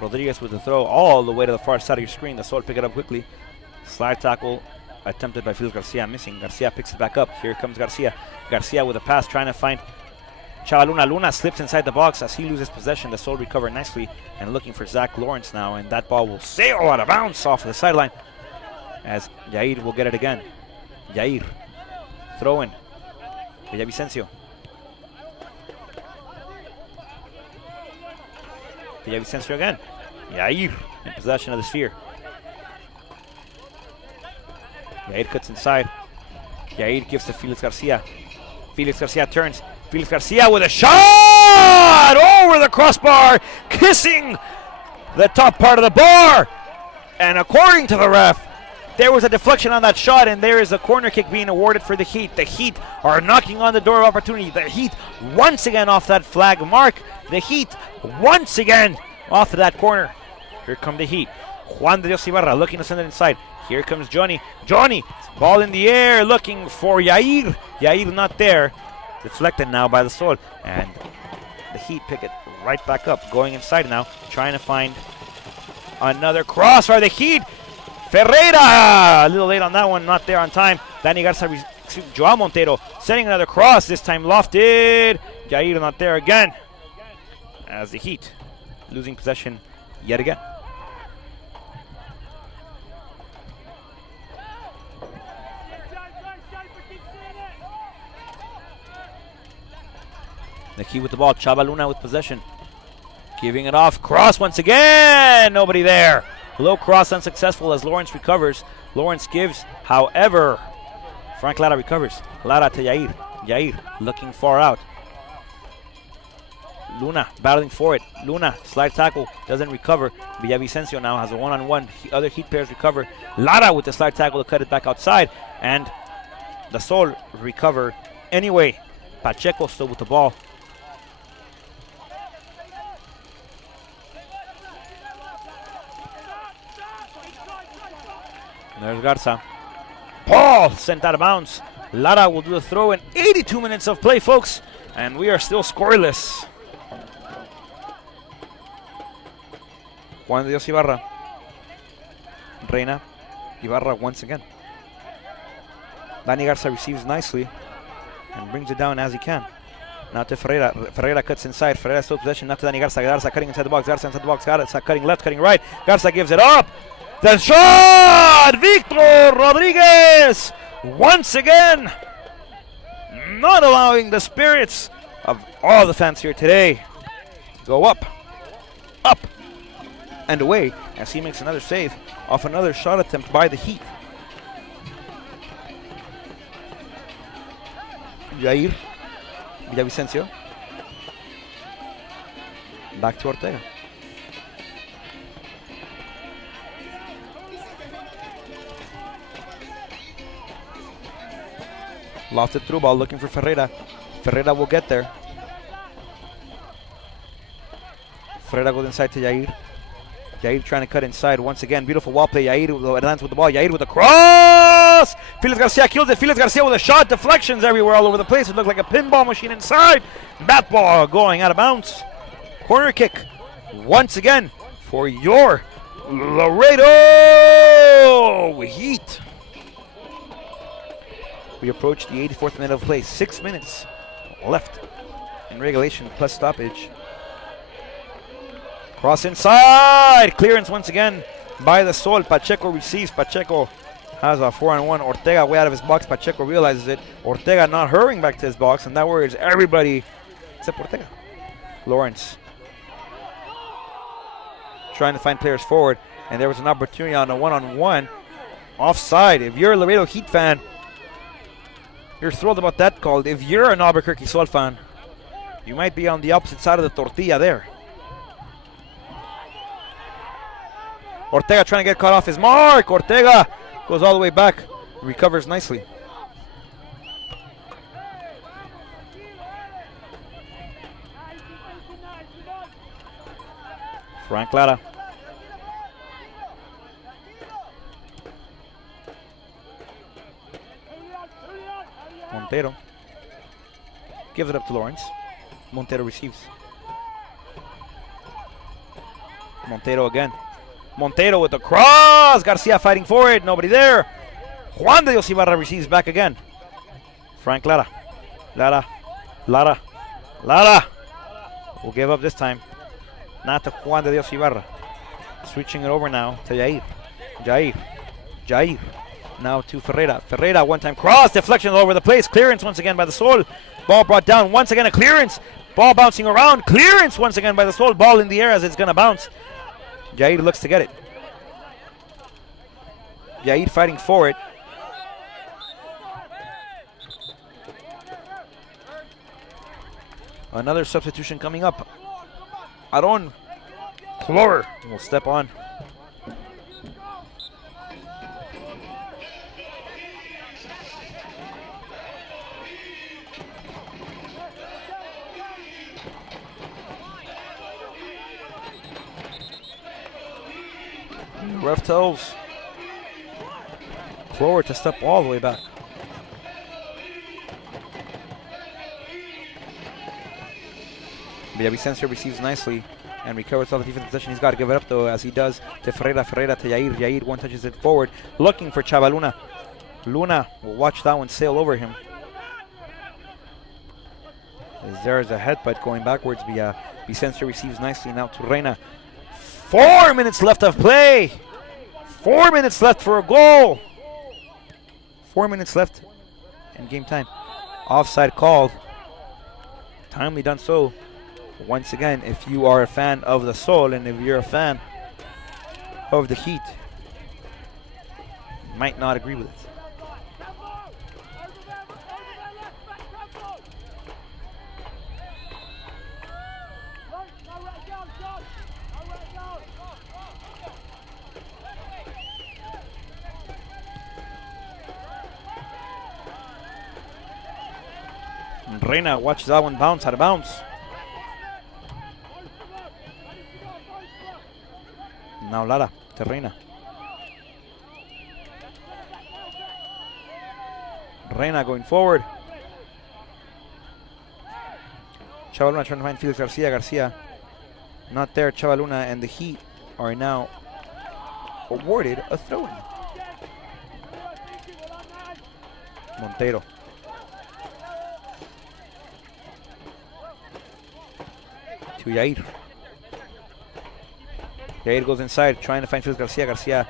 Rodriguez with the throw all the way to the far side of your screen. The Sol pick it up quickly. Slide tackle attempted by Felix Garcia, missing. Garcia picks it back up. Here comes Garcia. Garcia with a pass trying to find Chavaluna. Luna slips inside the box as he loses possession. The Sol recover nicely and looking for Zach Lawrence now, and that ball will sail out of bounds off the sideline as Jair will get it again. Jair throwing. Villavicencio. Villavicencio again. Jair in possession of the sphere. Jair cuts inside. Jair gives to Felix Garcia. Felix Garcia turns. Felix Garcia with a shot over the crossbar, kissing the top part of the bar. And according to the ref, there was a deflection on that shot, and there is a corner kick being awarded for the Heat. The Heat are knocking on the door of opportunity. The Heat once again off that flag mark. The Heat once again off of that corner. Here come the Heat. Juan de Dios Ibarra looking to send it inside. Here comes Johnny. Johnny, ball in the air, looking for Yair. Yair not there. Deflected now by the Sol. And the Heat pick it right back up. Going inside now, trying to find another cross for the Heat. Ferreira, a little late on that one, not there on time. Danny Garza, Joao Montero sending another cross, this time lofted. Yair not there again. As the Heat losing possession yet again. The Heat with the ball. Chavaluna with possession. Giving it off. Cross once again. Nobody there. Low cross unsuccessful as Lawrence recovers. Lawrence gives. However, Frank Lara recovers. Lara to Yair. Yair looking far out. Luna battling for it. Luna slide tackle. Doesn't recover. Villavicencio now has a one-on-one. Other Heat players recover. Lara with the slide tackle to cut it back outside. And the Sol recover anyway. Pacheco still with the ball. There's Garza. Ball sent out of bounds. Lara will do the throw in 82 minutes of play, folks. And we are still scoreless. Juan de Dios Ibarra. Reina. Ibarra once again. Danny Garza receives nicely and brings it down as he can. Now to Ferreira. Ferreira cuts inside. Ferreira still possession. Now to Danny Garza. Garza cutting inside the box. Garza inside the box. Garza cutting left, cutting right. Garza gives it up. The shot! Victor Rodriguez once again not allowing the spirits of all the fans here today to go up, and away as he makes another save off another shot attempt by the Heat. Jair Villavicencio. Back to Ortega. Lofted through ball looking for Ferreira. Ferreira will get there. Ferreira goes inside to Jair. Jair trying to cut inside once again. Beautiful wall play. Jair advances with the ball. Jair with the cross. Felix Garcia kills it. Felix Garcia with a shot. Deflections everywhere all over the place. It looked like a pinball machine inside. Bat ball going out of bounds. Corner kick once again for your Laredo Heat. We approach the 84th minute of play. 6 minutes left in regulation plus stoppage. Cross inside. Clearance once again by the Sol. Pacheco receives. Pacheco has a 4-on-1. Ortega way out of his box. Pacheco realizes it. Ortega not hurrying back to his box, and that worries everybody except Ortega. Lawrence trying to find players forward, and there was an opportunity on a one-on-one. Offside. If you're a Laredo Heat fan, you're thrilled about that call. If you're an Albuquerque Sol fan, you might be on the opposite side of the tortilla there. Ortega trying to get caught off his mark. Ortega goes all the way back, recovers nicely. Frank Lara. Montero gives it up to Lawrence. Montero receives. Montero again. Montero with the cross. Garcia fighting for it. Nobody there. Juan de Dios Ibarra receives back again. Frank Lara. Lara will give up this time. Not to Juan de Dios Ibarra. Switching it over now to Jair. Now to Ferreira. Ferreira, one-time cross. Deflection all over the place. Clearance once again by the Sol. Ball brought down. Once again a clearance. Ball bouncing around. Clearance once again by the Sol. Ball in the air as it's going to bounce. Jair looks to get it. Jair fighting for it. Another substitution coming up. Aron Clover will step on. Ref tells Clover to step all the way back. Villavicencio receives nicely and recovers all the defensive possession. He's got to give it up though, as he does to Ferreira. Ferreira to Jair. Jair one touches it forward, looking for Chavaluna. Luna will watch that one sail over him. As there's a headbutt going backwards. Vicencio receives nicely now to Reina. 4 minutes left of play. 4 minutes left for a goal. 4 minutes left in game time. Offside called. Timely done so. Once again, if you are a fan of the Sol and if you're a fan of the Heat, you might not agree with it. Reina, watch that one bounce out of bounds. Now Lara to Reina. Reina going forward. Chavaluna trying to find Felix Garcia. Garcia not there. Chavaluna and the Heat are now awarded a throw-in. Montero. To Jair. Jair goes inside, trying to find Felix Garcia. Garcia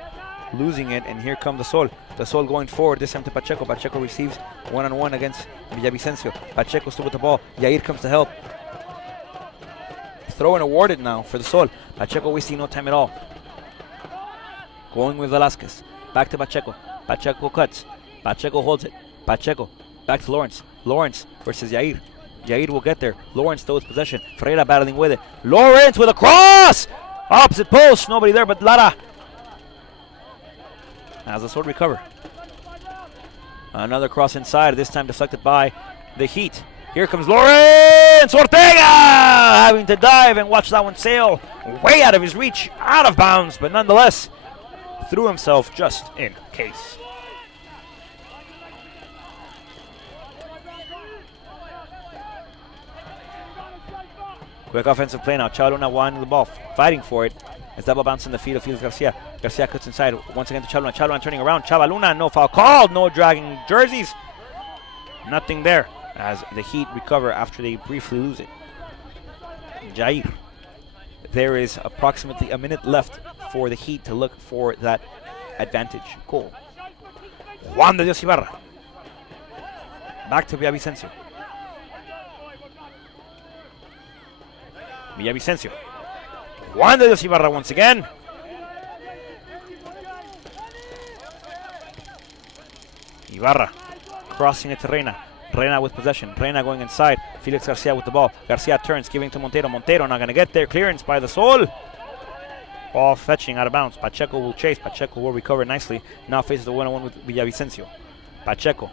losing it, and here comes the Sol. The Sol going forward, this time to Pacheco. Pacheco receives one-on-one against Villavicencio. Pacheco still with the ball. Jair comes to help. Throw-in awarded now for the Sol. Pacheco wasting no time at all. Going with Velasquez. Back to Pacheco. Pacheco cuts. Pacheco holds it. Pacheco back to Lawrence. Lawrence versus Jair. Jair will get there. Lawrence still with possession. Ferreira battling with it. Lawrence with a cross! Opposite post. Nobody there but Lara. As the Sol recover. Another cross inside. This time deflected by the Heat. Here comes Lawrence Ortega! Having to dive and watch that one sail way out of his reach. Out of bounds, but nonetheless threw himself just in case. Quick offensive play now. Chavaluna winding the ball, fighting for it. As double bounce in the feet of Felix Garcia. Garcia cuts inside once again to Chavaluna. Chavaluna turning around. Chavaluna, no foul called. No dragging jerseys. Nothing there. as the Heat recover after they briefly lose it. Jair. There is approximately a minute left for the Heat to look for that advantage goal. Juan de Dios Ibarra. Back to Villavicencio. Villavicencio. Juan de Dios Ibarra once again. Ibarra crossing it to Reina. Reina with possession. Reina going inside. Felix Garcia with the ball. Garcia turns, giving to Montero. Montero not going to get there. Clearance by the Sol. Ball fetching out of bounds. Pacheco will chase. Pacheco will recover nicely. Now faces the 1-on-1 with Villavicencio. Pacheco.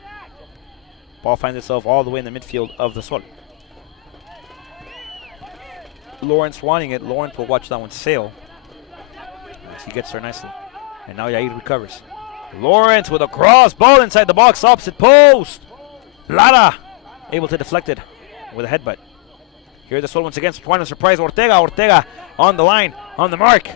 Ball finds itself all the way in the midfield of the Sol. Lawrence wanting it. Lawrence will watch that one sail as he gets there nicely. And now Yair recovers. Lawrence with a cross. Ball inside the box. Opposite post. Lara able to deflect it with a headbutt. Here the Sol once again. Trying to surprise Ortega. Ortega on the line. On the mark.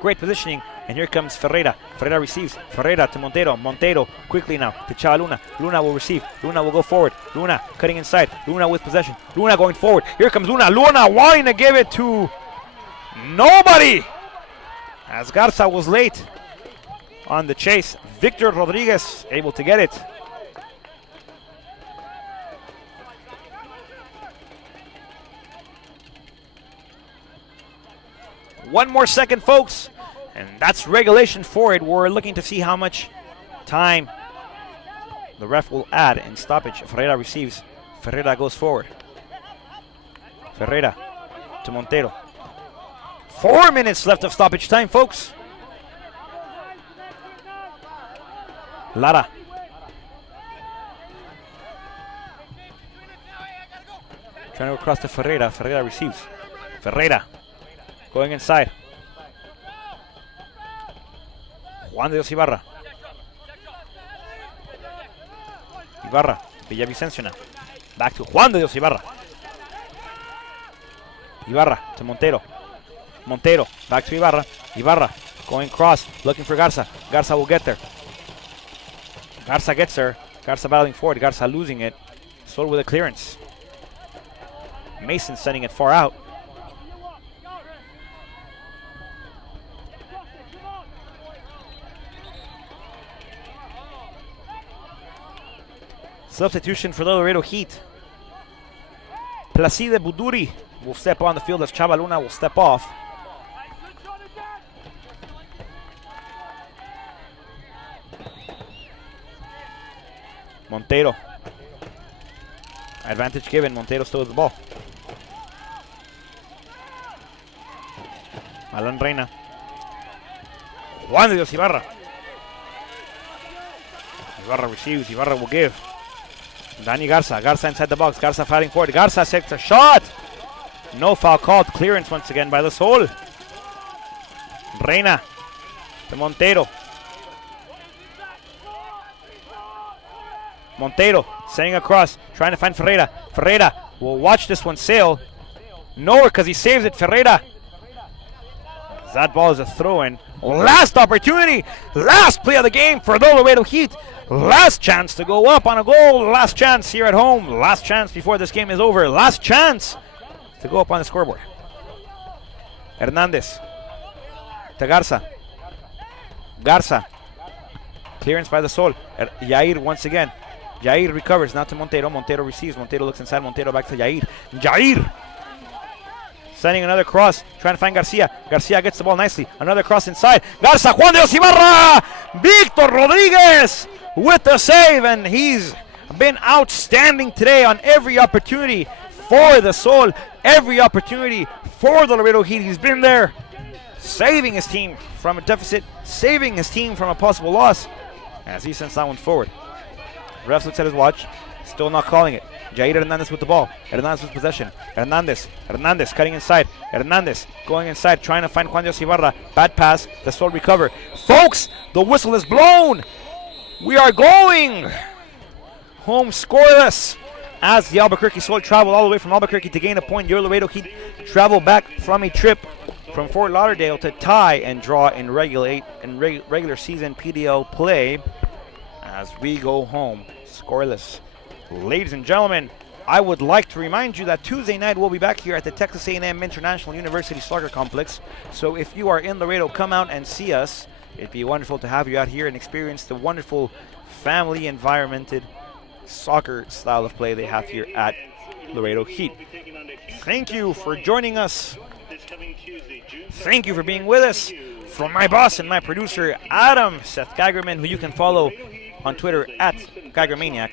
Great positioning. And here comes Ferreira. Ferreira receives. Ferreira to Montero. Montero quickly now to Chava Luna. Luna will receive. Luna will go forward. Luna cutting inside. Luna with possession. Luna going forward. Here comes Luna. Luna wanting to give it to nobody. As Garza was late on the chase. Victor Rodriguez able to get it. One more second, folks. And that's regulation for it. We're looking to see how much time the ref will add in stoppage. Ferreira receives. Ferreira goes forward. Ferreira to Montero. 4 minutes left of stoppage time, folks. Lara. Trying to go across to Ferreira. Ferreira receives. Ferreira going inside. Juan de Dios Ibarra. Ibarra. Villavicencio now. Back to Juan de Dios Ibarra. Ibarra to Montero. Montero. Back to Ibarra. Ibarra going cross. Looking for Garza. Garza will get there. Garza gets there. Garza battling forward. Garza losing it. Sol with a clearance. Mason sending it far out. Substitution for the Laredo Heat. Placide Buduri will step on the field as Chava Luna will step off. Montero. Advantage given. Montero still with the ball. Alan Reina. Juan de Dios Ibarra. Ibarra receives. Ibarra will give. Dani Garza. Garza inside the box. Garza fighting forward. Garza takes a shot. No foul called. Clearance once again by the Sol. Reina to Montero. Montero sending across. Trying to find Ferreira. Ferreira will watch this one sail. Nowhere because he saves it. Ferreira. That ball is a throw-in. Last opportunity. Last play of the game for the Laredo Heat. Last chance to go up on a goal. Last chance here at home. Last chance before this game is over. Last chance to go up on the scoreboard. Hernandez to Garza. Garza. Clearance by the Sol. Yair once again. Jair recovers. Now to Montero. Montero receives. Montero looks inside. Montero back to Jair. Jair sending another cross. Trying to find Garcia. Garcia gets the ball nicely. Another cross inside. Garza. Juan de Dios Ibarra. Victor Rodriguez with the save, and he's been outstanding today on every opportunity for the Sol, every opportunity for the Laredo Heat. He's been there saving his team from a deficit, saving his team from a possible loss as he sends that one forward. Ref looks at his watch, still not calling it. Jair Hernandez with the ball. Hernandez with possession. Hernandez cutting inside. Hernandez going inside, trying to find Juan de Dios Ibarra. Bad pass. The Sol recover. Folks, the whistle is blown. We are going home scoreless as the Albuquerque Sol travel all the way from Albuquerque to gain a point. Your Laredo Heat travel back from a trip from Fort Lauderdale to tie and draw in regular season PDL play as we go home scoreless. Ladies and gentlemen, I would like to remind you that Tuesday night we'll be back here at the Texas A&M International University Soccer Complex. So if you are in Laredo, come out and see us. It'd be wonderful to have you out here and experience the wonderful family environmented soccer style of play they have here at Laredo Heat. Thank you for joining us. Thank you for being with us. From my boss and my producer, Adam Seth Geigerman, who you can follow on Twitter at Geigermaniac.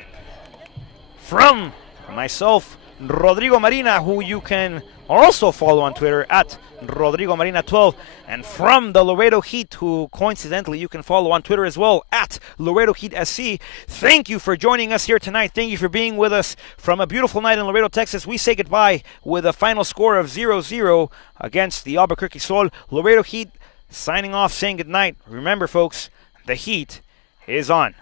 From myself, Rodrigo Marina, who you can also follow on Twitter at Rodrigo Marina 12. And from the Laredo Heat, who coincidentally you can follow on Twitter as well at Laredo Heat SC. Thank you for joining us here tonight. Thank you for being with us. From a beautiful night in Laredo, Texas, we say goodbye with a final score of 0-0 against the Albuquerque Sol. Laredo Heat signing off, saying goodnight. Remember, folks, the Heat is on.